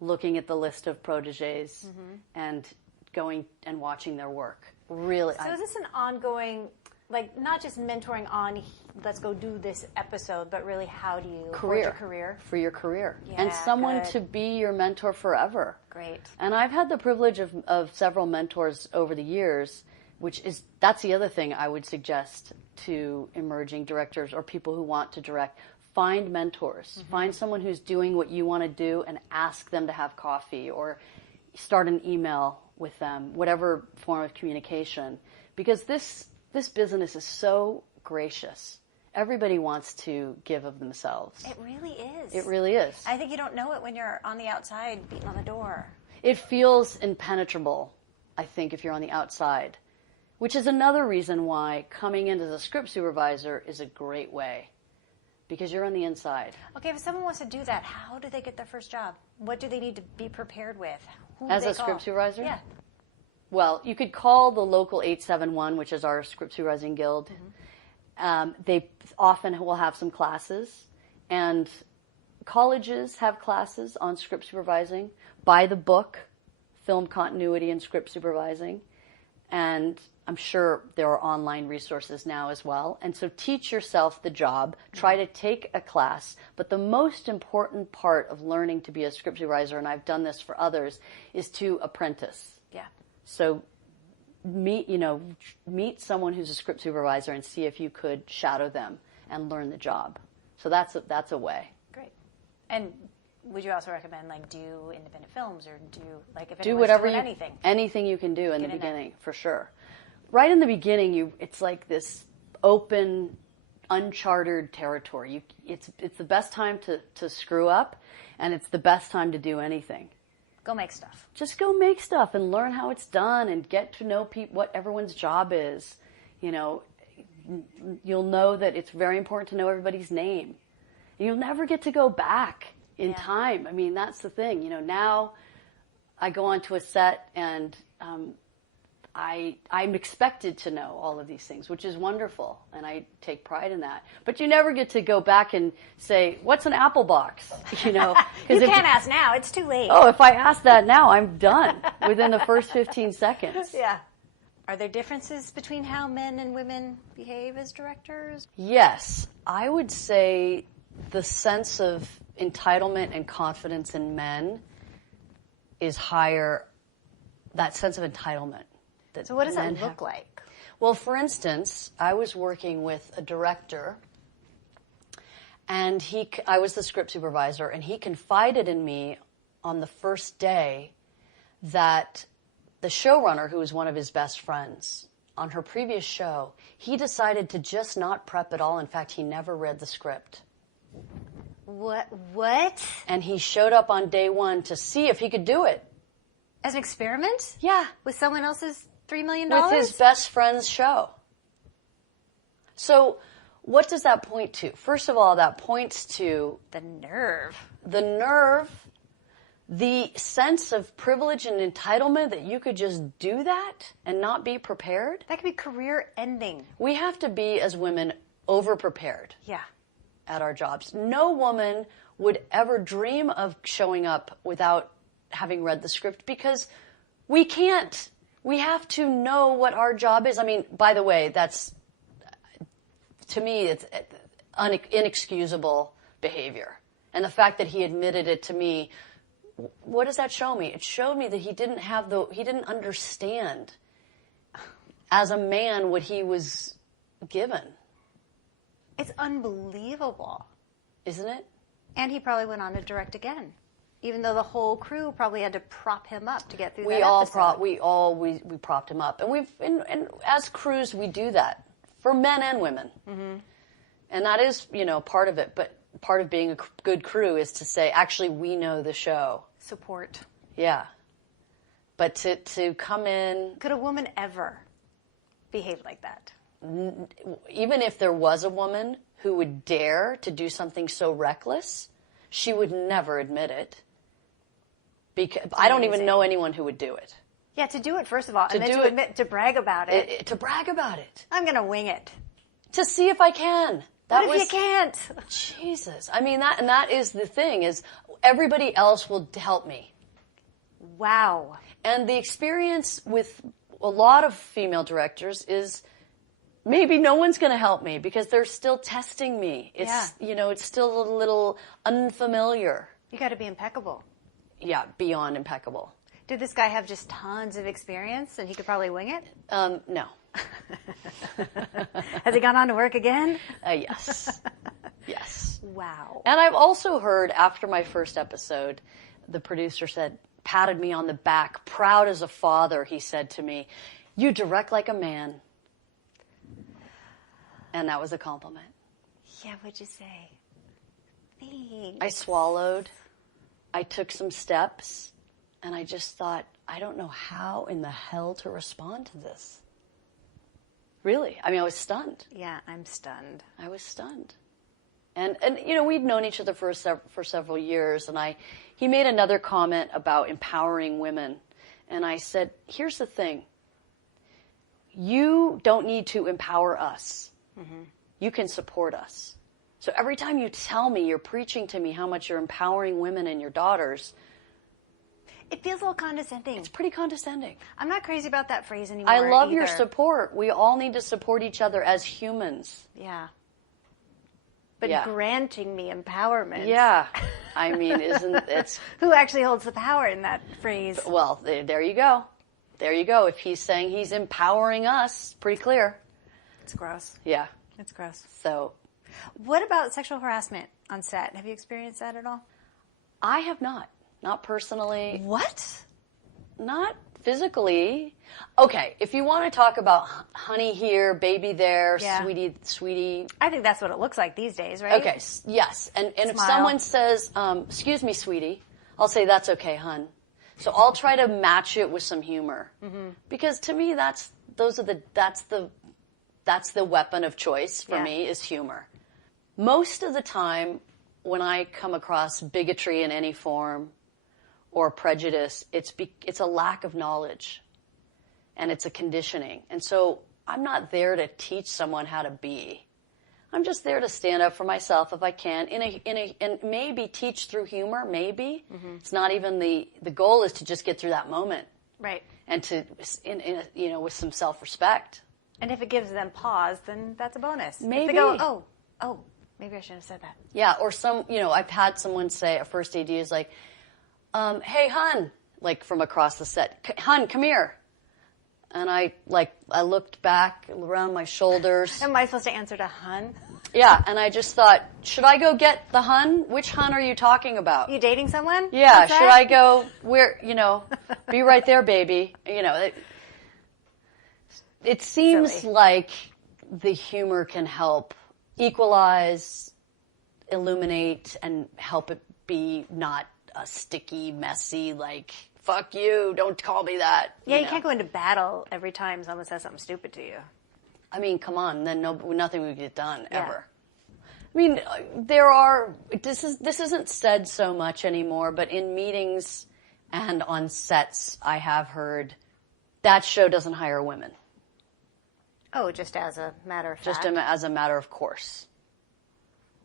looking at the list of proteges and going and watching their work. Really. So is this an ongoing, like, not just mentoring on, let's go do this episode, but really how do you forge your career? For your career. Yeah, and someone to be your mentor forever. Great. And I've had the privilege of several mentors over the years, that's the other thing I would suggest to emerging directors or people who want to direct. Find mentors. Find someone who's doing what you want to do and ask them to have coffee or start an email with them, whatever form of communication. Because this business is so gracious. Everybody wants to give of themselves. It really is. It really is. I think you don't know it when you're on the outside beating on the door. It feels impenetrable, I think, if you're on the outside, which is another reason why coming in as a script supervisor is a great way, because you're on the inside. Okay, if someone wants to do that, how do they get their first job? What do they need to be prepared with? Who As do they a call? script supervisor? Yeah. Well, you could call the local 871, which is our script supervising guild. They often will have some classes, and colleges have classes on script supervising. Buy the book, Film Continuity and Script Supervising, and I'm sure there are online resources now as well. And so teach yourself the job, try to take a class, but the most important part of learning to be a script supervisor, and I've done this for others, is to apprentice. Yeah. So meet someone who's a script supervisor and see if you could shadow them and learn the job. So that's a way. Great. And would you also recommend, like, do independent films or if do whatever anything you can do in the beginning, for sure. Right in the beginning, it's like this open, uncharted territory. It's the best time to screw up, and it's the best time to do anything. Go make stuff. Just go make stuff and learn how it's done and get to know what everyone's job is. You'll know that it's very important to know everybody's name. You'll never get to go back in time. I mean, that's the thing. Now I go onto a set and I'm expected to know all of these things, which is wonderful, and I take pride in that. But you never get to go back and say, what's an apple box? You can't ask now. It's too late. Oh, if I ask that now, I'm done within the first 15 seconds. Yeah. Are there differences between how men and women behave as directors? Yes. I would say the sense of entitlement and confidence in men is higher, that sense of entitlement. So what does that look like? Well, for instance, I was working with a director, and I was the script supervisor, and he confided in me on the first day that the showrunner, who was one of his best friends, on her previous show, he decided to just not prep at all. In fact, he never read the script. What? And he showed up on day one to see if he could do it. As an experiment? Yeah. With someone else's $3 million? With his best friend's show. So what does that point to? First of all, that points to the nerve. The sense of privilege and entitlement that you could just do that and not be prepared. That could be career ending. We have to be, as women, over-prepared. Yeah. at our jobs. No woman would ever dream of showing up without having read the script, because we can't. We have to know what our job is. I mean, by the way, that's, to me, it's inexcusable behavior. And the fact that he admitted it to me, what does that show me? It showed me that he didn't understand as a man what he was given. It's unbelievable. Isn't it? And he probably went on to direct again, even though the whole crew probably had to prop him up to get through that episode. We propped him up. And and as crews, we do that for men and women. Mm-hmm. And that is, part of it. But part of being a good crew is to say, actually, we know the show. Support. Yeah. But to come in... Could a woman ever behave like that? Even if there was a woman who would dare to do something so reckless, she would never admit it. Because I don't even know anyone who would do it. Yeah, to do it, first of all, and then to brag about it. To brag about it. I'm going to wing it. To see if I can. What if you can't? Jesus. I mean, that is the thing, is everybody else will help me. Wow. And the experience with a lot of female directors is maybe no one's going to help me because they're still testing me. It's, it's still a little unfamiliar. You got to be impeccable. Yeah, beyond impeccable. Did this guy have just tons of experience and he could probably wing it? No. Has he gone on to work again? Yes. Yes. Wow. And I've also heard after my first episode, the producer patted me on the back, proud as a father, he said to me, "You direct like a man." And that was a compliment. Yeah, what'd you say? Thanks. I swallowed. I took some steps. And I just thought, I don't know how in the hell to respond to this. Really. I mean, I was stunned. Yeah, I'm stunned. I was stunned. And we'd known each other for several years. And he made another comment about empowering women. And I said, here's the thing. You don't need to empower us. Mm-hmm. You can support us. So every time you tell me, you're preaching to me how much you're empowering women and your daughters, it feels a little condescending. It's pretty condescending. I'm not crazy about that phrase anymore. I love either. your support. We all need to support each other as humans. Yeah. But granting me empowerment. Yeah. I mean, it's... Who actually holds the power in that phrase? Well, there you go. There you go. If he's saying he's empowering us, pretty clear. It's gross. Yeah. It's gross. So... What about sexual harassment on set? Have you experienced that at all? I have not. Not personally. What? Not physically. Okay, if you want to talk about honey here, baby there, sweetie. I think that's what it looks like these days, right? Okay, yes. And if someone says, excuse me, sweetie, I'll say, that's okay, hun. So I'll try to match it with some humor. Mm-hmm. Because to me, that's the weapon of choice for me is humor. Most of the time, when I come across bigotry in any form or prejudice, it's a lack of knowledge, and it's a conditioning. And so I'm not there to teach someone how to be. I'm just there to stand up for myself if I can, and maybe teach through humor. Maybe it's not even the goal is to just get through that moment, right? And to with some self-respect. And if it gives them pause, then that's a bonus. Maybe. If they go, oh, maybe I shouldn't have said that. Yeah, or I've had someone say, a first AD is like, hey, hun, like from across the set, hun, come here. And I looked back around my shoulders. Am I supposed to answer to hun? Yeah, and I just thought, should I go get the hun? Which hun are you talking about? You dating someone? Yeah, should I go where, be right there, baby. It seems silly. like the humor can help equalize, illuminate, and help it be not a sticky, messy, like, fuck you, don't call me that. Yeah, you can't go into battle every time someone says something stupid to you. I mean, come on, then nothing would get done, ever. Yeah. I mean, this isn't said so much anymore, but in meetings and on sets, I have heard that show doesn't hire women. Oh, just as a matter of fact? Just as a matter of course.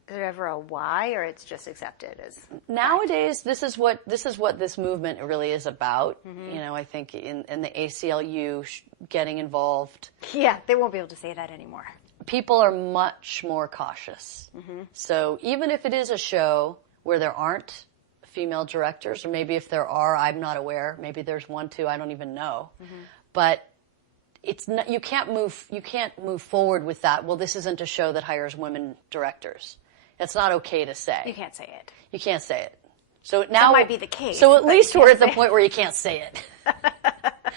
Is there ever a why, or it's just accepted as nowadays? This is what this movement really is about. You know, I think in the ACLU getting involved. Yeah, they won't be able to say that anymore. People are much more cautious. So even if it is a show where there aren't female directors, or maybe if there are, I'm not aware. Maybe there's one, two, I don't even know. But it's not, you can't move forward with that. Well, this isn't a show that hires women directors. It's not okay to say. You can't say it. You can't say it. So now that might be the case. So at least we're at the point where you can't say it.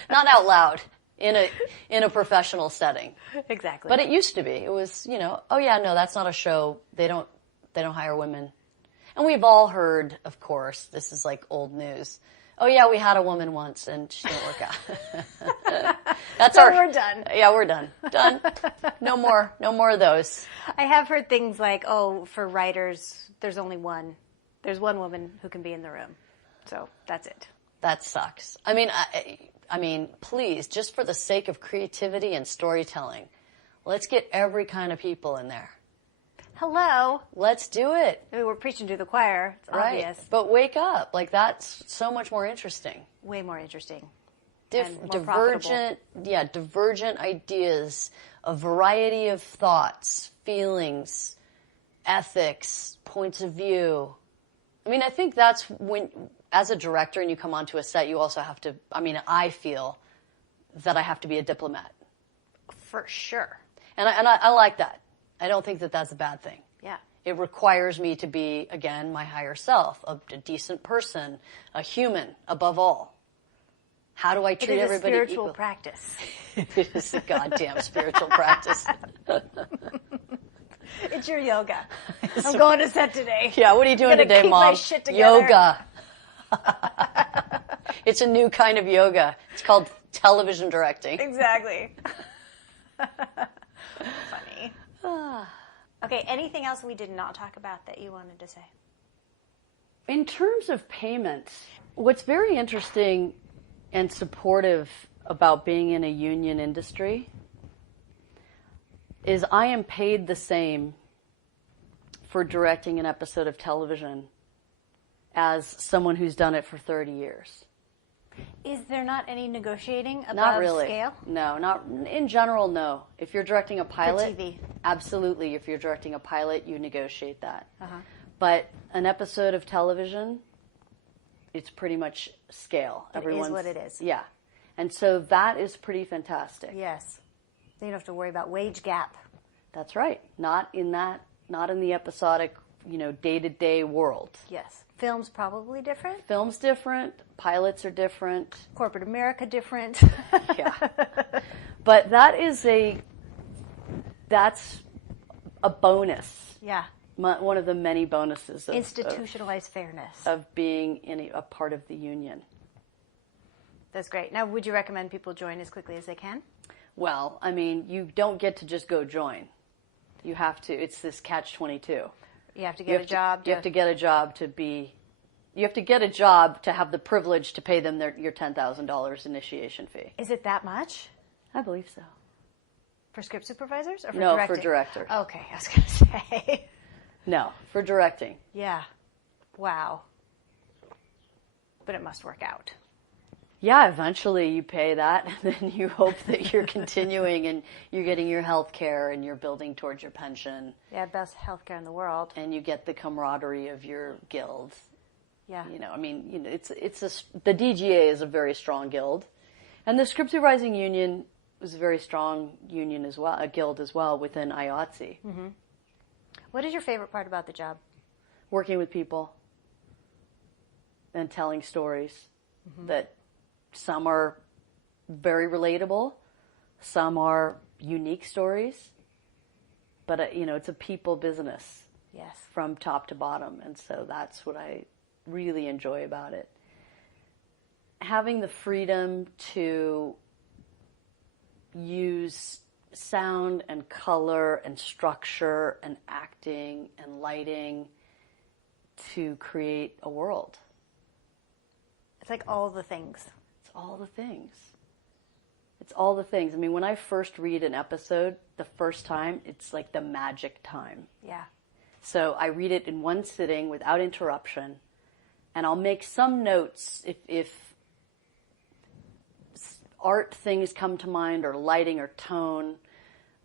Not out loud in a professional setting. Exactly. But it used to be. It was, you know, oh yeah, no, that's not a show. They don't hire women. And we've all heard, of course, this is like old news. Oh yeah, we had a woman once and she didn't work out. We're done. Yeah, we're done. Done. No more of those. I have heard things like, oh, for writers, there's only one. There's one woman who can be in the room. So that's it. That sucks. I mean, please, just for the sake of creativity and storytelling, let's get every kind of people in there. Hello. Let's do it. I mean, we're preaching to the choir. It's obvious. But wake up. Like, that's so much more interesting. Way more interesting. Divergent ideas, a variety of thoughts, feelings, ethics, points of view. I mean, I think that's when, as a director and you come onto a set, you also have to, I feel that I have to be a diplomat. For sure. And I like that. I don't think that that's a bad thing. Yeah. It requires me to be, again, my higher self, a decent person, a human, above all. How do I treat everybody equally? It is a spiritual practice. It is a goddamn spiritual practice. It's your yoga. I'm going to set today. Yeah, what are you doing today, keep Mom? My shit together. Yoga. It's a new kind of yoga. It's called television directing. Exactly. Funny. Okay, anything else we did not talk about that you wanted to say? In terms of payments, what's very interesting and supportive about being in a union industry is I am paid the same for directing an episode of television as someone who's done it for 30 years. Is there not any negotiating above Not really. scale? No, not in general, no. If you're directing a pilot, For TV. Absolutely. If you're directing a pilot, you negotiate that. Uh-huh. But an episode of television, it's pretty much scale. It is what it is. Yeah. And so that is pretty fantastic. Yes. Then you don't have to worry about wage gap. That's right. Not in the episodic, day-to-day world. Yes. Film's probably different. Film's different. Pilots are different. Corporate America different. Yeah. But that's a bonus. Yeah. One of the many bonuses Institutionalized fairness. Of being in a part of the union. That's great. Now, would you recommend people join as quickly as they can? Well, you don't get to just go join. You have to, it's this catch-22. You have to get a job. You have to get a job you have to get a job to have the privilege to pay them your $10,000 initiation fee. Is it that much? I believe so. For script supervisors or for No, directing? for directors. Okay, I was going to say. No, for directing. Yeah. Wow. But it must work out. Yeah, eventually you pay that, and then you hope that you're continuing and you're getting your health care and you're building towards your pension. Yeah, best health care in the world. And you get the camaraderie of your guild. Yeah. The DGA is a very strong guild. And the Script Supervising Union was a very strong union as well, a guild as well within IATSE. Mm-hmm. What is your favorite part about the job? Working with people and telling stories that some are very relatable, some are unique stories, but it's a people business. Yes. From top to bottom, and so that's what I really enjoy about it. Having the freedom to use sound and color and structure and acting and lighting to create a world. It's like all the things. It's all the things. It's all the things. I mean, when I first read an episode the first time, it's like the magic time. Yeah. So I read it in one sitting without interruption, and I'll make some notes if art things come to mind or lighting or tone,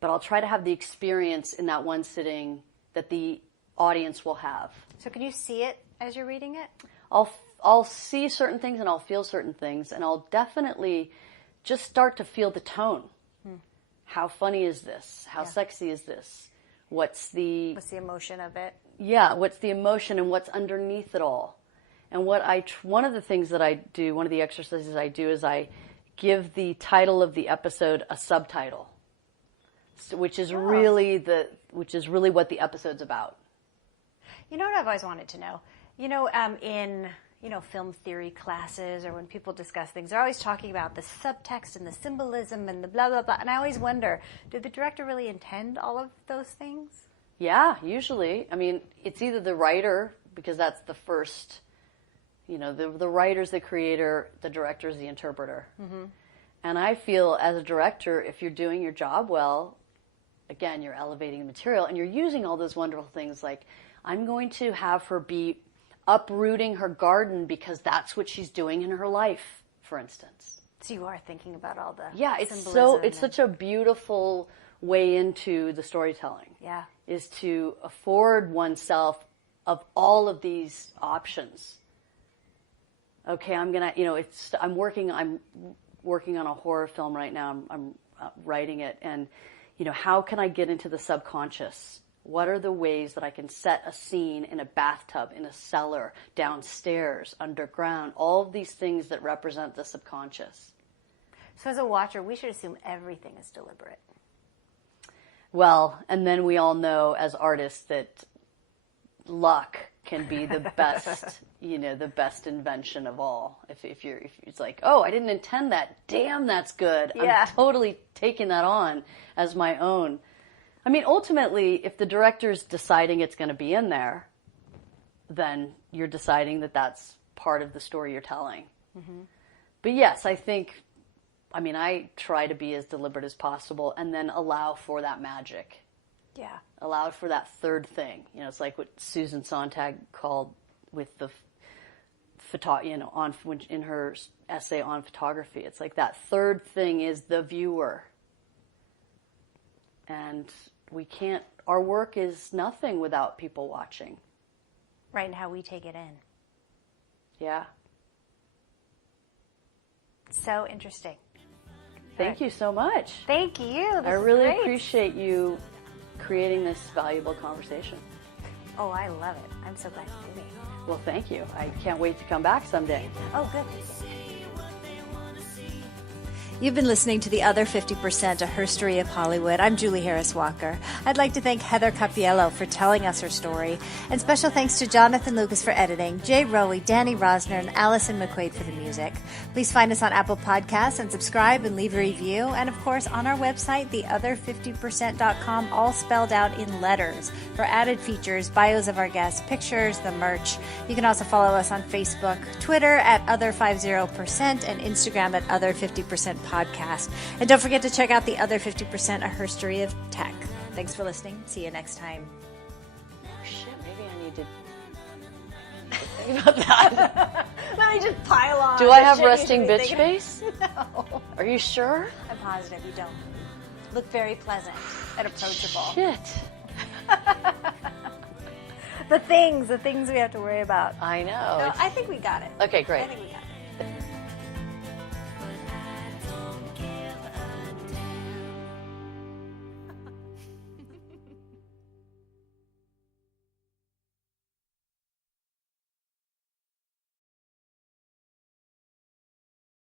but I'll try to have the experience in that one sitting that the audience will have. So can you see it as you're reading it? I'll see certain things and I'll feel certain things, and I'll definitely just start to feel the tone. How funny is this? How sexy is this? What's the emotion of it? Yeah, what's the emotion and what's underneath it all? And one of the things that I do, one of the exercises I do is I give the title of the episode a subtitle, which is really what the episode's about. You know what I've always wanted to know? In film theory classes or when people discuss things, they're always talking about the subtext and the symbolism and the blah, blah, blah. And I always wonder, did the director really intend all of those things? Yeah, usually. I mean, it's either the writer, because that's the first, the writer's the creator, the director's the interpreter. Mm-hmm. And I feel as a director, if you're doing your job well, again, you're elevating the material and you're using all those wonderful things like, I'm going to have her be uprooting her garden because that's what she's doing in her life, for instance. So you are thinking about all the it's such a beautiful way into the storytelling. Yeah. Is to afford oneself of all of these options. Okay, I'm working on a horror film right now. I'm writing it, and how can I get into the subconscious? What are the ways that I can set a scene in a bathtub, in a cellar, downstairs, underground, all of these things that represent the subconscious? So as a watcher, we should assume everything is deliberate. Well, and then we all know as artists that luck can be the best, the best invention of all. If it's like, oh, I didn't intend that. Damn, that's good. Yeah. I'm totally taking that on as my own. I mean, ultimately, if the director's deciding it's going to be in there, then you're deciding that that's part of the story you're telling. Mm-hmm. But yes, I try to be as deliberate as possible and then allow for that magic. Yeah. Allow for that third thing. It's like what Susan Sontag called with the in her essay on photography. It's like that third thing is the viewer. And our work is nothing without people watching. Right, and how we take it in. Yeah. So interesting. Thank you so much. Thank you. I really appreciate you creating this valuable conversation. Oh, I love it. I'm so glad you did it. Well, thank you. I can't wait to come back someday. Oh, good. You've been listening to The Other 50%, A Herstory of Hollywood. I'm Julie Harris Walker. I'd like to thank Heather Cappiello for telling us her story. And special thanks to Jonathan Lucas for editing, Jay Rowe, Danny Rosner, and Allison McQuaid for the music. Please find us on Apple Podcasts and subscribe and leave a review. And of course, on our website, theother50%.com, all spelled out in letters. For added features, bios of our guests, pictures, the merch. You can also follow us on Facebook, Twitter at Other50%, and Instagram at Other50% Podcast. And don't forget to check out The Other 50%, A Herstory of Tech. Thanks for listening. See you next time. Oh, shit, maybe I need to think about that. Let me just pile on. Do I have resting bitch face? No. Are you sure? I'm positive you don't. Look very pleasant and approachable. Shit. The things we have to worry about. I know. No, I think we got it. Okay, great. I think we got it.